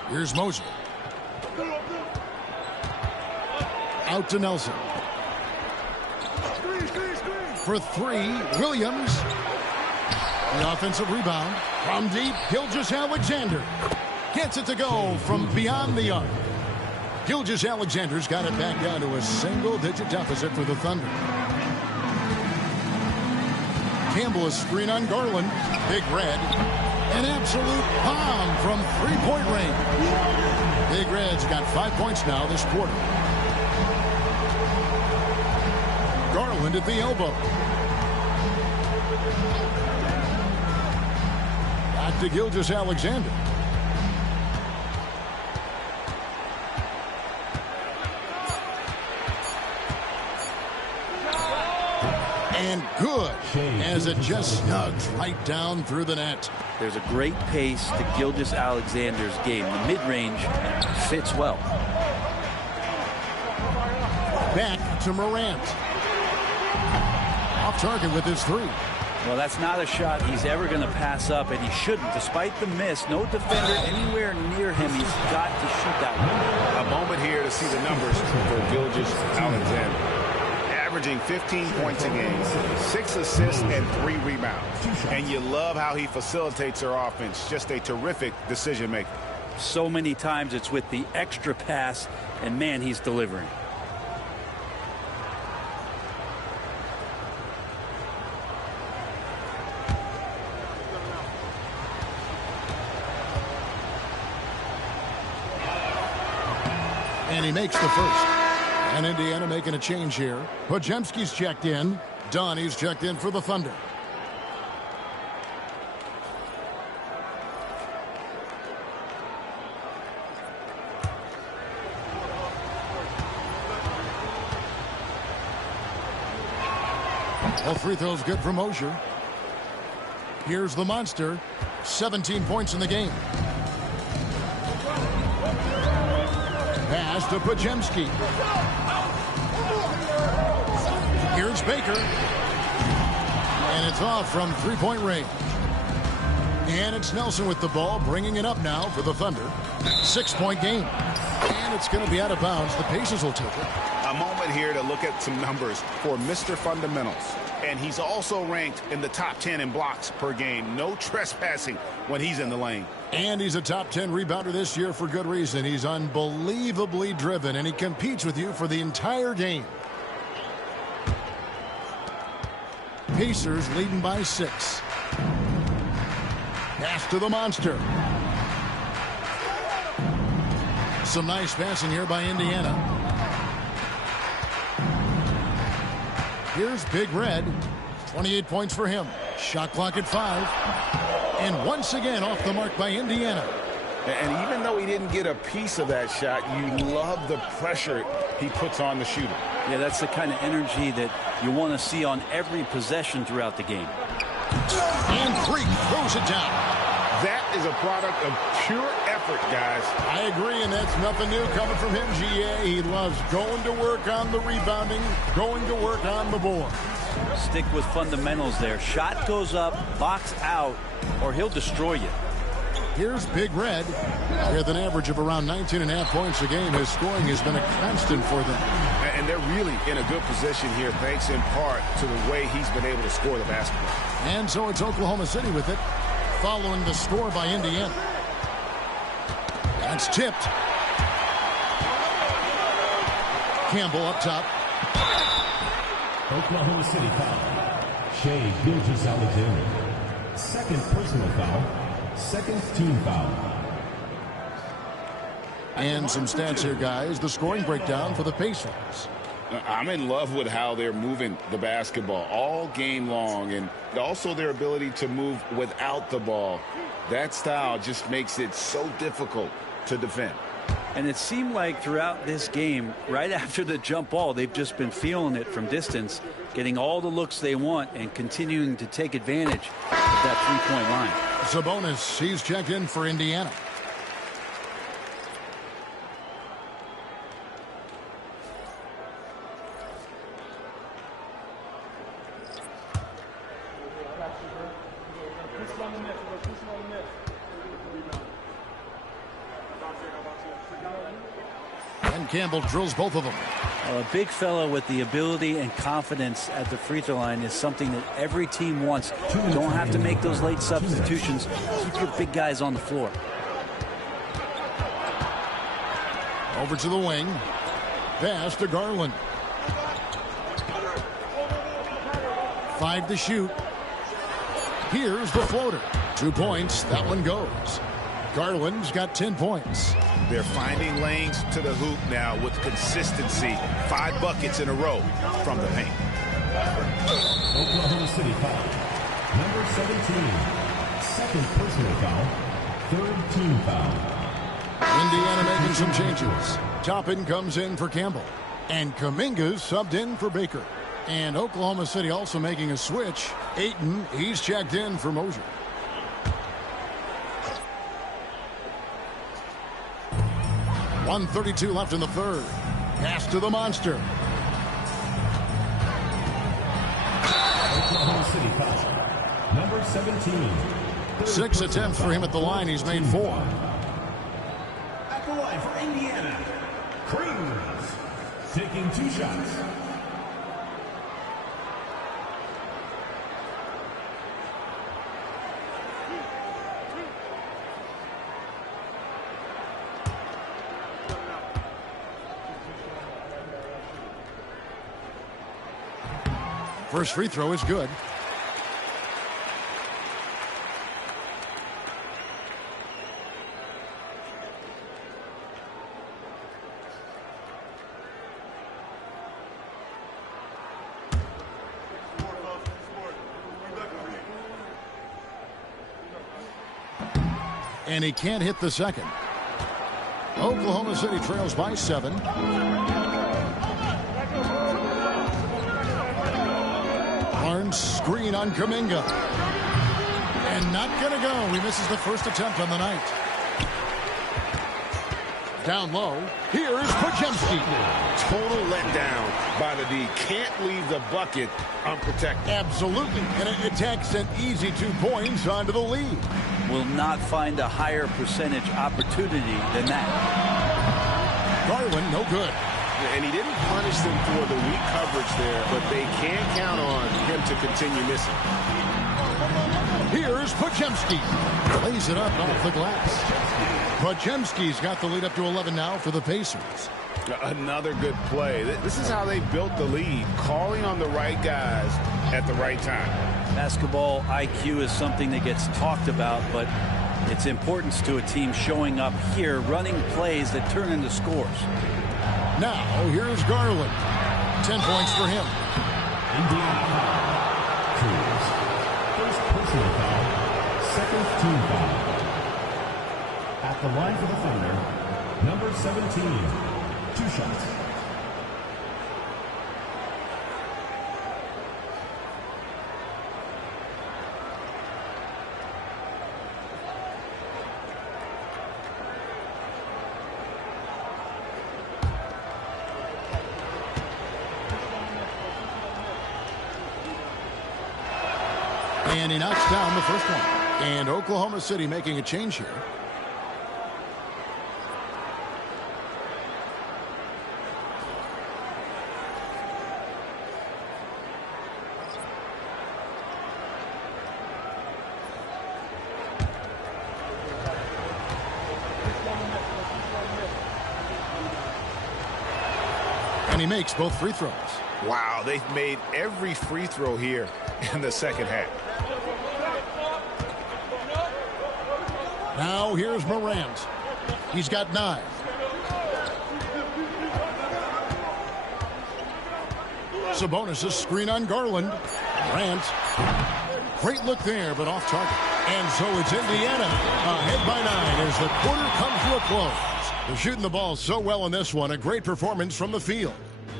Here's Moser. Out to Nelson. For 3, Williams. The offensive rebound. From deep, Gilgeous-Alexander. Gets it to go from beyond the arc. Gilgeous-Alexander's got it back down to a single-digit deficit for the Thunder. Campbell a screen on Garland. Big Red. An absolute bomb from three-point range. Big Red's got 5 points now this quarter. Garland at the elbow. Back to Gilgeous-Alexander. And good, as it just snugs right down through the net. There's a great pace to Gilgeous-Alexander's game. The mid-range fits well. Back to Morant. Off target with his 3. Well, that's not a shot he's ever going to pass up, and he shouldn't. Despite the miss, no defender anywhere near him. He's got to shoot that one. A moment here to see the numbers for Gilgeous-Alexander. Averaging 15 points a game, 6 assists and 3 rebounds. And you love how he facilitates their offense. Just a terrific decision maker. So many times it's with the extra pass, and man, he's delivering. And he makes the first. And Indiana making a change here. Podziemski's checked in. Donnie's checked in for the Thunder. All free throws good for Mosher. Here's the monster. 17 points in the game. Pass to Podziemski. Here's Baker. And it's off from three-point range. And it's Nelson with the ball, bringing it up now for the Thunder. 6-point game. And it's going to be out of bounds. The Pacers will take it. A moment here to look at some numbers for Mr. Fundamentals. And he's also ranked in the top 10 in blocks per game. No trespassing when he's in the lane. And he's a top 10 rebounder this year for good reason. He's unbelievably driven, and he competes with you for the entire game. Pacers leading by 6. Pass to the monster. Some nice passing here by Indiana. Here's Big Red. 28 points for him. Shot clock at 5. And once again off the mark by Indiana. And even though he didn't get a piece of that shot, you love the pressure he puts on the shooter. Yeah, that's the kind of energy that you want to see on every possession throughout the game. And Creek throws it down. That is a product of pure effort, guys. I agree, and that's nothing new coming from him, GA. He loves going to work on the rebounding, going to work on the board. Stick with fundamentals there. Shot goes up, box out, or he'll destroy you. Here's Big Red. With an average of around 19.5 points a game, his scoring has been a constant for them. And they're really in a good position here, thanks in part to the way he's been able to score the basketball. And so it's Oklahoma City with it, following the score by Indiana. That's tipped. Campbell up top. Oklahoma City foul. Shea Gilgeous-Alexander. Second personal foul. Second team foul. And some stats here, guys. The scoring breakdown for the Pacers. I'm in love with how they're moving the basketball all game long, and also their ability to move without the ball. That style just makes it so difficult to defend. And it seemed like throughout this game, right after the jump ball, they've just been feeling it from distance, getting all the looks they want and continuing to take advantage of that three-point line. Sabonis, he's checked in for Indiana. And Campbell drills both of them. A big fella with the ability and confidence at the free throw line is something that every team wants. You don't have to make those late substitutions. Keep your big guys on the floor. Over to the wing. Pass to Garland. 5 to shoot. Here's the floater. 2 points. That one goes. Garland's got 10 points. They're finding lanes to the hoop now with consistency. 5 buckets in a row from the paint. Oklahoma City foul. Number 17. Second personal foul. Third team foul. Indiana making some changes. Toppin comes in for Campbell. And Kuminga's subbed in for Baker. And Oklahoma City also making a switch. Ayton, he's checked in for Mosier. .132 left in the third. Pass to the monster. Oklahoma City foul. Number 17. 6 attempts for him at the line. He's made 4. At the line for Indiana. Cruz taking 2 shots. First free throw is good. And he can't hit the second. Oklahoma City trails by 7. Barnes screen on Kuminga. And not going to go. He misses the first attempt on the night. Down low. Here's Podziemski. Total letdown by the D. Can't leave the bucket unprotected. Absolutely. And it takes an easy 2 points onto the lead. Will not find a higher percentage opportunity than that. Garland, no good. And he didn't punish them for the weak coverage there, but they can't count on him to continue missing. Here's Podziemski. Lays it up off the glass. Podziemski's got the lead up to 11 now for the Pacers. Another good play. This is how they built the lead, calling on the right guys at the right time. Basketball IQ is something that gets talked about, but its importance to a team showing up here, running plays that turn into scores. Now, here's Garland. 10 points for him. Indiana. Cruz. First personal foul. Second team foul. At the line for the Thunder, number 17. 2 shots. And he knocks down the first one. And Oklahoma City making a change here. And he makes both free throws. Wow, they've made every free throw here in the second half. Now here's Morant. He's got 9. Sabonis' screen on Garland. Morant. Great look there, but off target. And so it's Indiana ahead by 9 as the quarter comes to a close. They're shooting the ball so well in this one. A great performance from the field.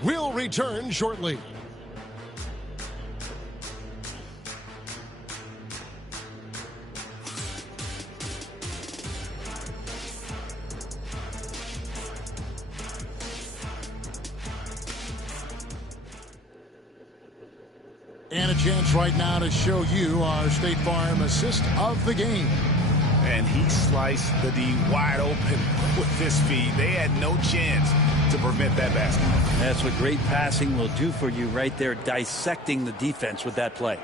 We'll return shortly. And a chance right now to show you our State Farm assist of the game. And he sliced the D wide open with this feed. They had no chance to prevent that basket. That's what great passing will do for you right there, dissecting the defense with that play.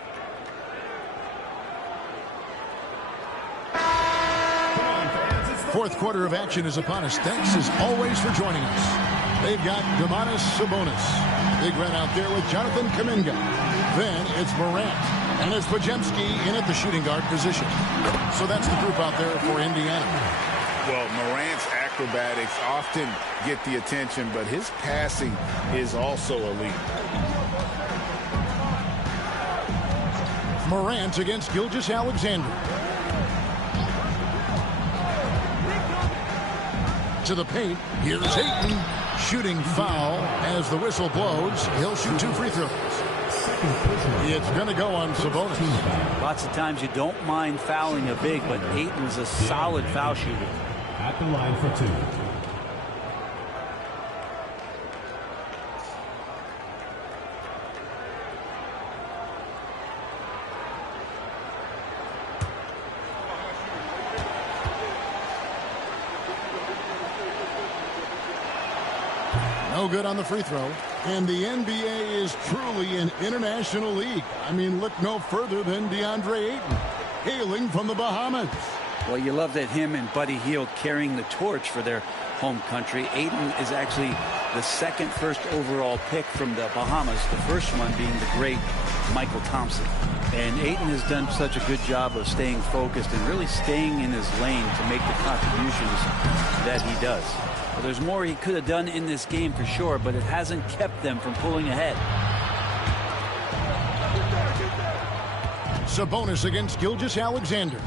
Fourth quarter of action is upon us. Thanks as always for joining us. They've got Domantas Sabonis. Big red out there with Jonathan Kuminga. Then it's Morant. And it's Podziemski in at the shooting guard position. So that's the group out there for Indiana. Well, Morant's acrobatics often get the attention, but his passing is also elite. Morant against Gilgeous-Alexander. To the paint. Here's Ayton. Shooting foul as the whistle blows. He'll shoot 2 free throws. It's going to go on Sabonis. Lots of times you don't mind fouling a big, but Ayton is a solid foul shooter. At the line for 2. No good on the free throw. And the NBA is truly an international league. I mean, look no further than DeAndre Ayton, hailing from the Bahamas. Well, you love that him and Buddy Hield carrying the torch for their home country. Ayton is actually the second first overall pick from the Bahamas, the first one being the great Michael Thompson. And Ayton has done such a good job of staying focused and really staying in his lane to make the contributions that he does. Well, there's more he could have done in this game for sure, but it hasn't kept them from pulling ahead. Sabonis against Gilgeous-Alexander.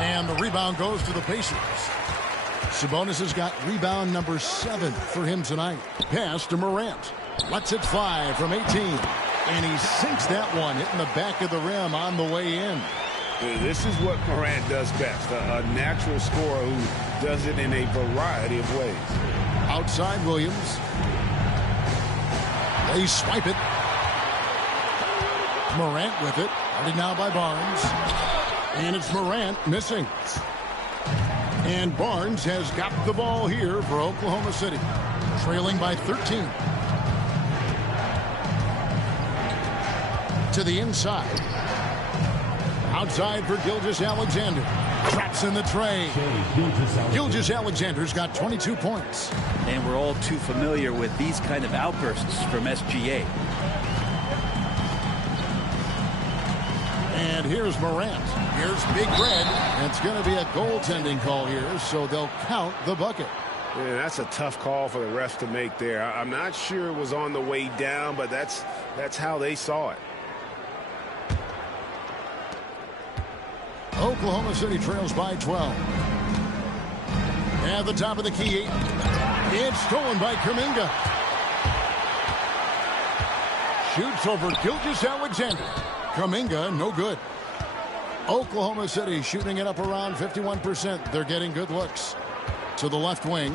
And the rebound goes to the Pacers. Sabonis has got rebound number 7 for him tonight. Pass to Morant. Lets it fly from 18. And he sinks that one, hitting the back of the rim on the way in. This is what Morant does best. A natural scorer who does it in a variety of ways. Outside Williams. They swipe it. Morant with it. Guarded now by Barnes. And it's Morant missing. And Barnes has got the ball here for Oklahoma City. Trailing by 13. To the inside. Outside for Gilgeous-Alexander. Traps in the tray. Gilgeous-Alexander's got 22 points. And we're all too familiar with these kind of outbursts from SGA. And here's Morant. Here's Big Red. And it's going to be a goaltending call here, so they'll count the bucket. Yeah, that's a tough call for the refs to make there. I'm not sure it was on the way down, but that's how they saw it. Oklahoma City trails by 12. At the top of the key, it's stolen by Kuminga. Shoots over Gilgeous-Alexander. Kuminga, no good. Oklahoma City shooting it up around 51%. They're getting good looks. To the left wing.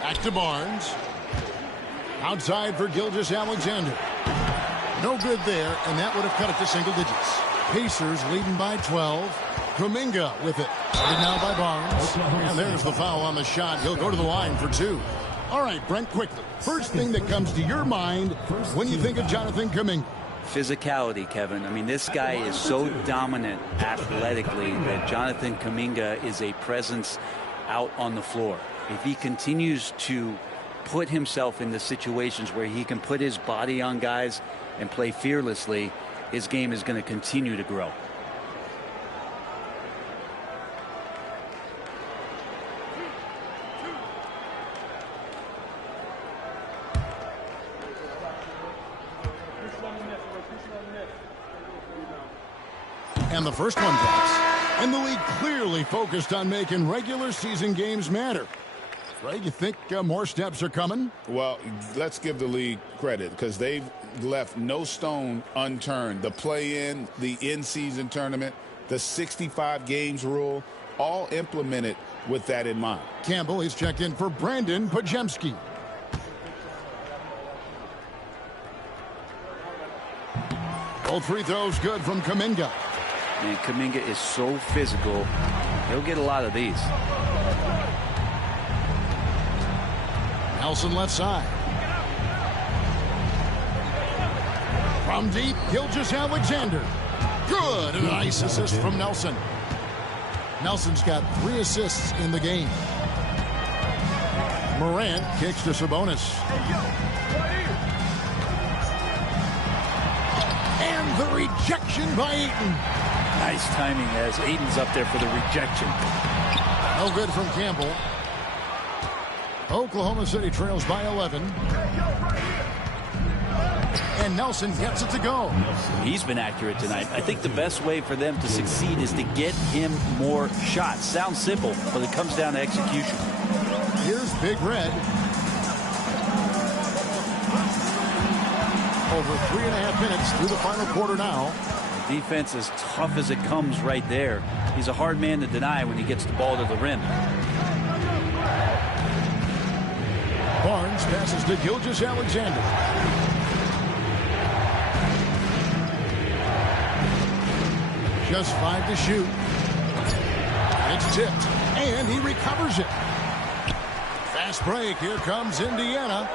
Back to Barnes. Outside for Gilgeous-Alexander. No good there, and that would have cut it to single digits. Pacers leading by 12. Kuminga with it. Started now by Barnes. And there's the foul on the shot. He'll go to the line for 2. All right, Brent, quickly. First thing that comes to your mind when you think of Jonathan Kuminga. Physicality, Kevin. I mean, this guy is so dominant athletically that Jonathan Kuminga is a presence out on the floor. If he continues to put himself in the situations where he can put his body on guys and play fearlessly, his game is going to continue to grow. And the first one drops. And the league clearly focused on making regular season games matter. Greg, you think more steps are coming? Well, let's give the league credit because they've left no stone unturned. The play-in, the in-season tournament, the 65 games rule, all implemented with that in mind. Campbell is checked in for Brandon Podziemski. Both free throws good from Kuminga. And Kuminga is so physical. He'll get a lot of these. Nelson left side. From deep, Gilgeous-Alexander. Good. And a nice assist from Nelson. Nelson's got 3 assists in the game. Morant kicks to Sabonis. And the rejection by Ayton. Nice timing as Ayton's up there for the rejection. No good from Campbell. Oklahoma City trails by 11. And Nelson gets it to go. He's been accurate tonight. I think the best way for them to succeed is to get him more shots. Sounds simple, but it comes down to execution. Here's Big Red. Over 3.5 minutes through the final quarter now. Defense as tough as it comes right there. He's a hard man to deny when he gets the ball to the rim. Barnes passes to Gilgeous-Alexander. Just 5 to shoot. It's tipped, and he recovers it. Fast break. Here comes Indiana.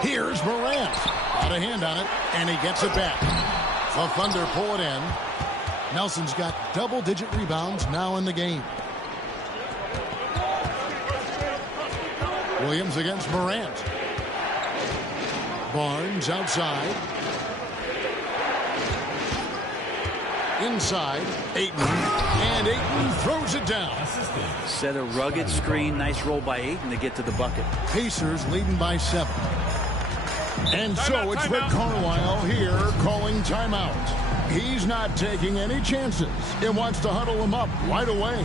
Here's Morant. Out of hand on it, and he gets it back. The Thunder pull it in. Nelson's got double-digit rebounds now in the game. Williams against Morant. Barnes outside. Inside, Ayton. And Ayton throws it down. Set a rugged screen. Nice roll by Ayton to get to the bucket. Pacers leading by 7. And so it's Rick Carlisle here calling timeout. He's not taking any chances. He wants to huddle them up right away.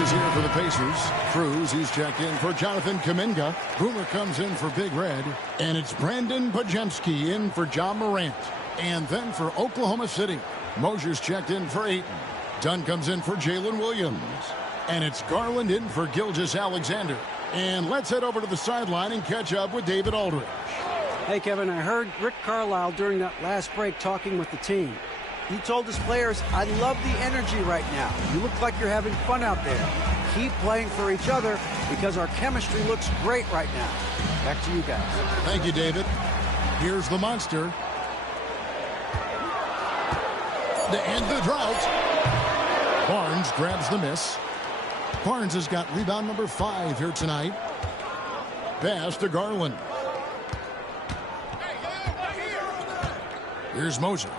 is here for the Pacers. Cruz, he's checked in for Jonathan Kuminga. Boomer comes in for Big Red. And it's Brandon Podziemski in for John Morant. And then for Oklahoma City, Mosier's checked in for Ayton. Dunn comes in for Jalen Williams. And it's Garland in for Gilgeous-Alexander. And let's head over to the sideline and catch up with David Aldridge. Hey, Kevin, I heard Rick Carlisle during that last break talking with the team. He told his players, I love the energy right now. You look like you're having fun out there. Keep playing for each other because our chemistry looks great right now. Back to you guys. Thank you, David. Here's the monster. To end the drought. Barnes grabs the miss. Barnes has got rebound number 5 here tonight. Pass to Garland. Here's Moser.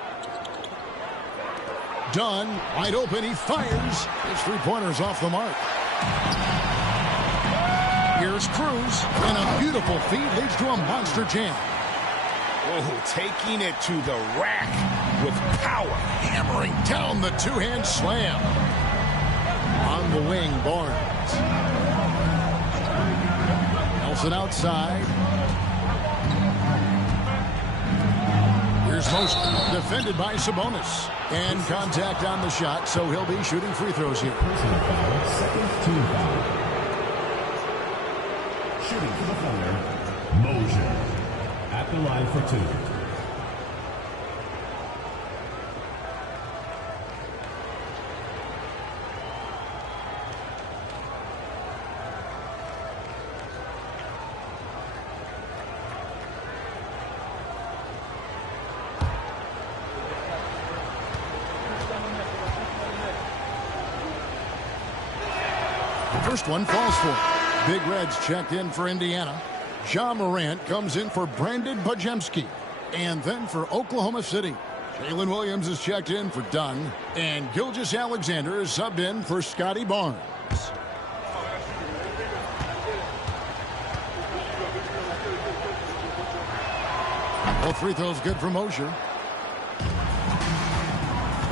Dunn, wide open, he fires. His three-pointer's off the mark. Here's Cruz, and a beautiful feed leads to a monster jam. Oh, taking it to the rack with power. Hammering down the two-hand slam. On the wing, Barnes. Nelson outside. Here's Moser, defended by Sabonis. And contact on the shot, so he'll be shooting free throws here. Personal foul, second team foul. Shooting for the corner, Mosier. At the line for 2. First one falls for. Big Red's checked in for Indiana. John Morant comes in for Brandon Podziemski. And then for Oklahoma City, Jalen Williams is checked in for Dunn. And Gilgeous-Alexander is subbed in for Scotty Barnes. All free throws good for Mosher.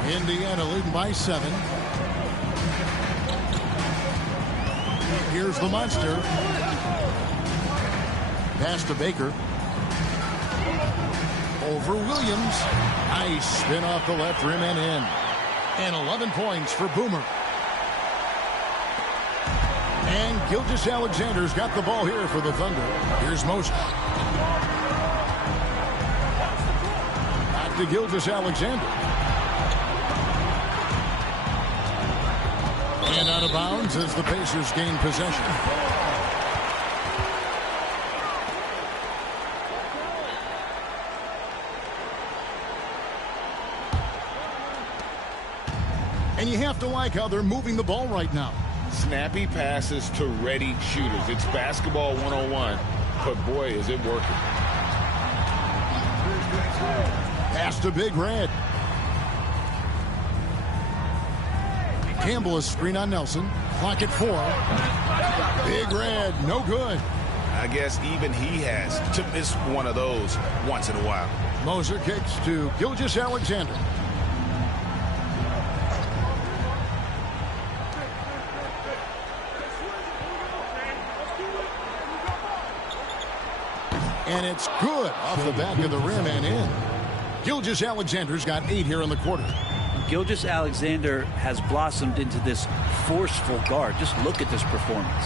Indiana leading by 7. Here's the monster. Pass to Baker. Over Williams. Nice spin off the left rim and in. And 11 points for Boomer. And Gilgeous-Alexander's got the ball here for the Thunder. Here's Moser. Back to Gilgeous-Alexander. And out of bounds as the Pacers gain possession. And you have to like how they're moving the ball right now. Snappy passes to ready shooters. It's basketball 101, but boy, is it working. Pass to Big Red. Campbell is screen on Nelson. Clock at 4. Big Red, no good. I guess even he has to miss one of those once in a while. Moser kicks to Gilgeous-Alexander. And it's good off the back of the rim and in. Gilgeous-Alexander's got 8 here in the quarter. Gilgeous-Alexander has blossomed into this forceful guard. Just look at this performance.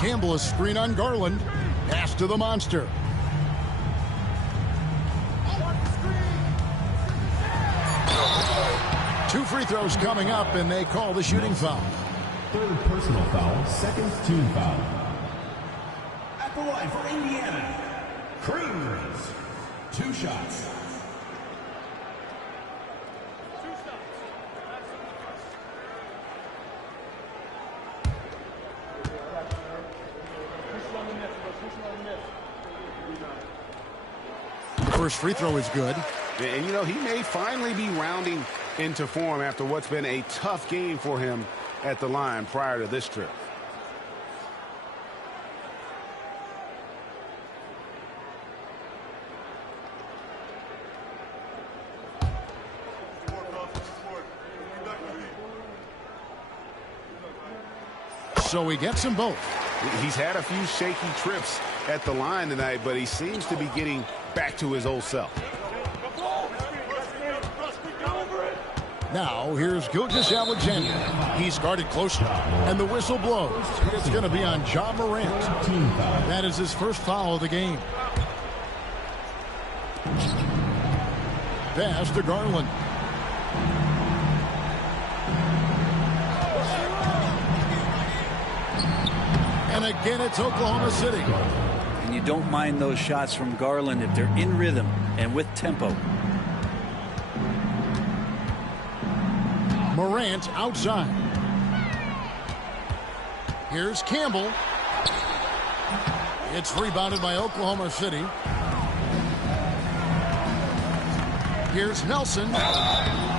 Campbell is screen on Garland. Pass to the monster. Two free throws coming up, and they call the shooting foul. Third personal foul, second team foul. At the line for Indiana, Creamers. 2 shots. First free throw is good. And, you know, he may finally be rounding into form after what's been a tough game for him at the line prior to this trip. So he gets them both. He's had a few shaky trips at the line tonight, but he seems to be getting back to his old self. Now, here's Gilgeous-Alexander. He's guarded closely, and the whistle blows. It's going to be on Ja Morant. That is his first foul of the game. Pass to Garland. And again, it's Oklahoma City. And you don't mind those shots from Garland if they're in rhythm and with tempo. Morant outside. Here's Campbell. It's rebounded by Oklahoma City. Here's Nelson.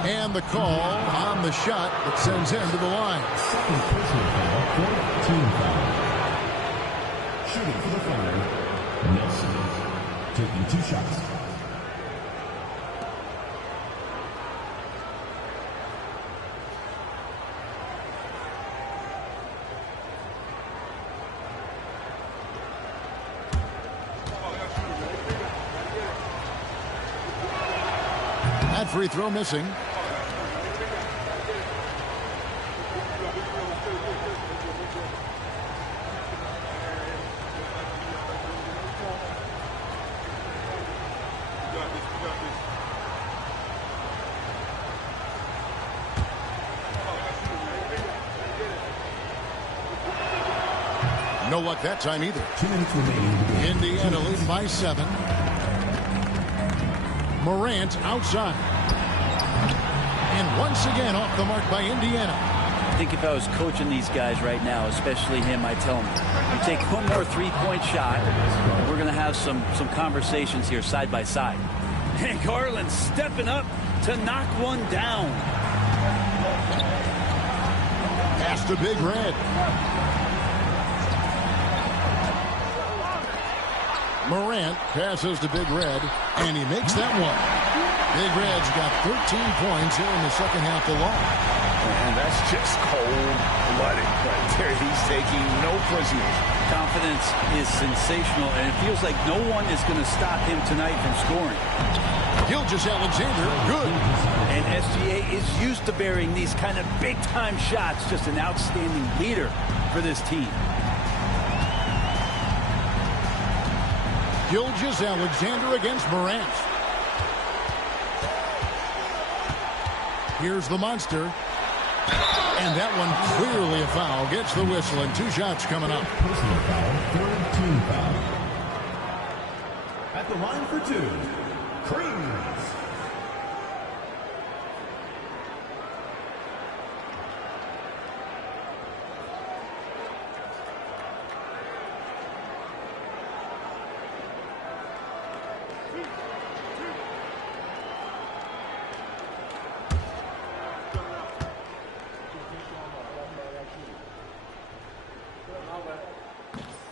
And the call on the shot that sends him to the line. Second personal foul, team foul. Shooting for the Thunder, Nelson, taking 2 shots. That free throw missing. No luck that time either. 2 minutes remaining. Indiana leading by 7. Morant outside. And once again off the mark by Indiana. I think if I was coaching these guys right now, especially him, I'd tell him, you take one more three-point shot, we're going to have some conversations here side by side. And Garland stepping up to knock one down. Pass to Big Red. Morant passes to Big Red, and he makes that one. Big Red's got 13 points here in the second half alone. And that's just cold-blooded right there. He's taking no prisoners. Confidence is sensational, and it feels like no one is going to stop him tonight from scoring. Gilgeous-Alexander, good. And SGA is used to bearing these kind of big-time shots. Just an outstanding leader for this team. Gilgeous-Alexander against Morant. Here's the monster. And that one clearly a foul. Gets the whistle, and 2 shots coming up. Personal foul, third team foul. At the line for 2, Creams.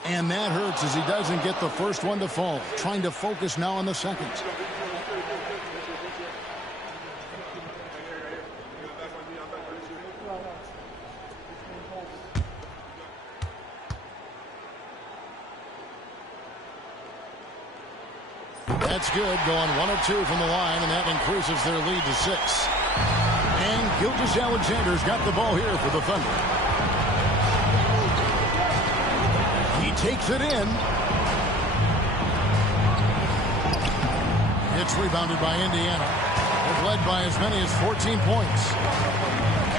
And that hurts as he doesn't get the first one to fall. Trying to focus now on the second. That's good, going 1 of 2 from the line, and that increases their lead to 6. And Gilgeous-Alexander's got the ball here for the Thunder. Takes it in. It's rebounded by Indiana. They've led by as many as 14 points.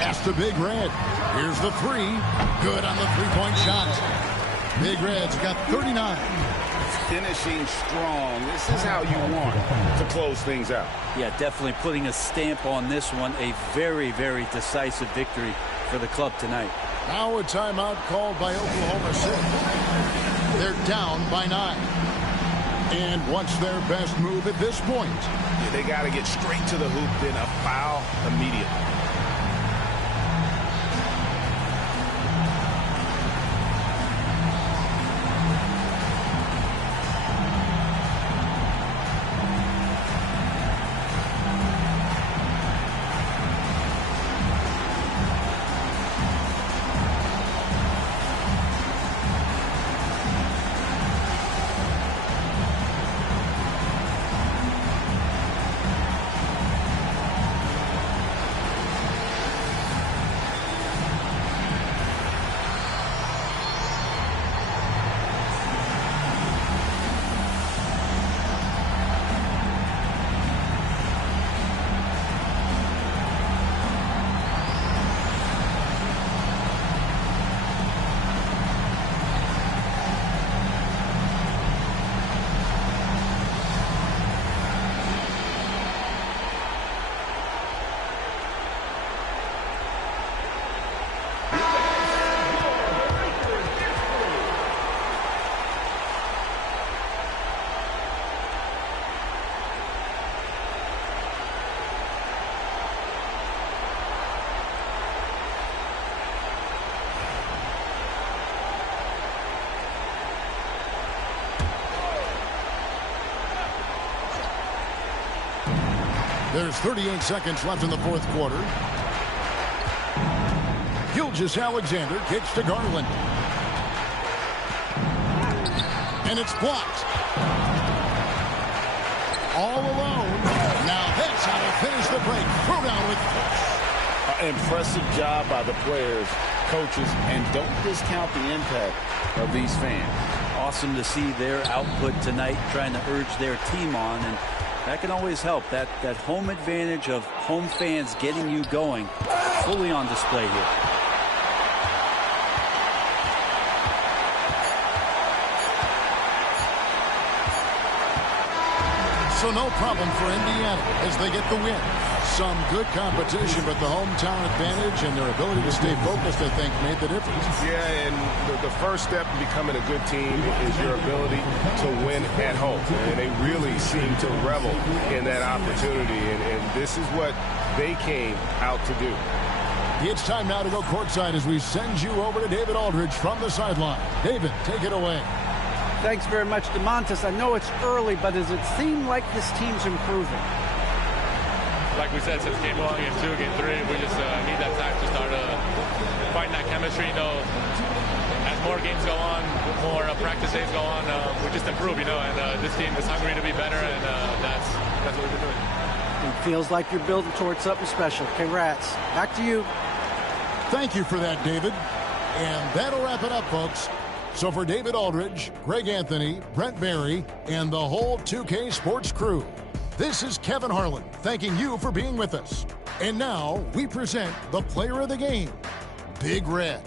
Pass to Big Red. Here's the 3. Good on the 3-point shot. Big Red's got 39. Finishing strong. This is how you want to close things out. Yeah, definitely putting a stamp on this one. A very, very decisive victory for the club tonight. Now a timeout called by Oklahoma City. They're down by 9. And what's their best move at this point? Yeah, they got to get straight to the hoop, then a foul immediately. There's 38 seconds left in the fourth quarter. Gilgeous-Alexander kicks to Garland. And it's blocked. All alone. Now that's how to finish the break. Throw down with force. Impressive job by the players, coaches, and don't discount the impact of these fans. Awesome to see their output tonight, trying to urge their team on, and that can always help. That home advantage of home fans getting you going, fully on display here. So no problem for Indiana as they get the win. Some good competition, but the hometown advantage and their ability to stay focused, I think, made the difference. Yeah, and the first step in becoming a good team is your ability to win at home. And they really seem to revel in that opportunity, and this is what they came out to do. It's time now to go courtside as we send you over to David Aldridge from the sideline. David, take it away. Thanks very much, DeMontis. I know it's early, but does it seem like this team's improving? Like we said, since game 1, game 2, game 3, we just need that time to start finding that chemistry. You know, as more games go on, more practice days go on, we just improve, you know, and this team is hungry to be better, and that's what we've been doing. It feels like you're building towards something special. Congrats. Back to you. Thank you for that, David. And that'll wrap it up, folks. So for David Aldridge, Greg Anthony, Brent Barry, and the whole 2K Sports crew, this is Kevin Harlan thanking you for being with us. And now we present the player of the game, Big Red.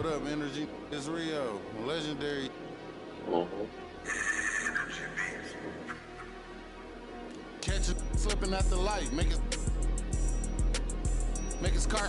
What up, Energy? It's Rio, legendary. Catch it slipping at the light, make his car.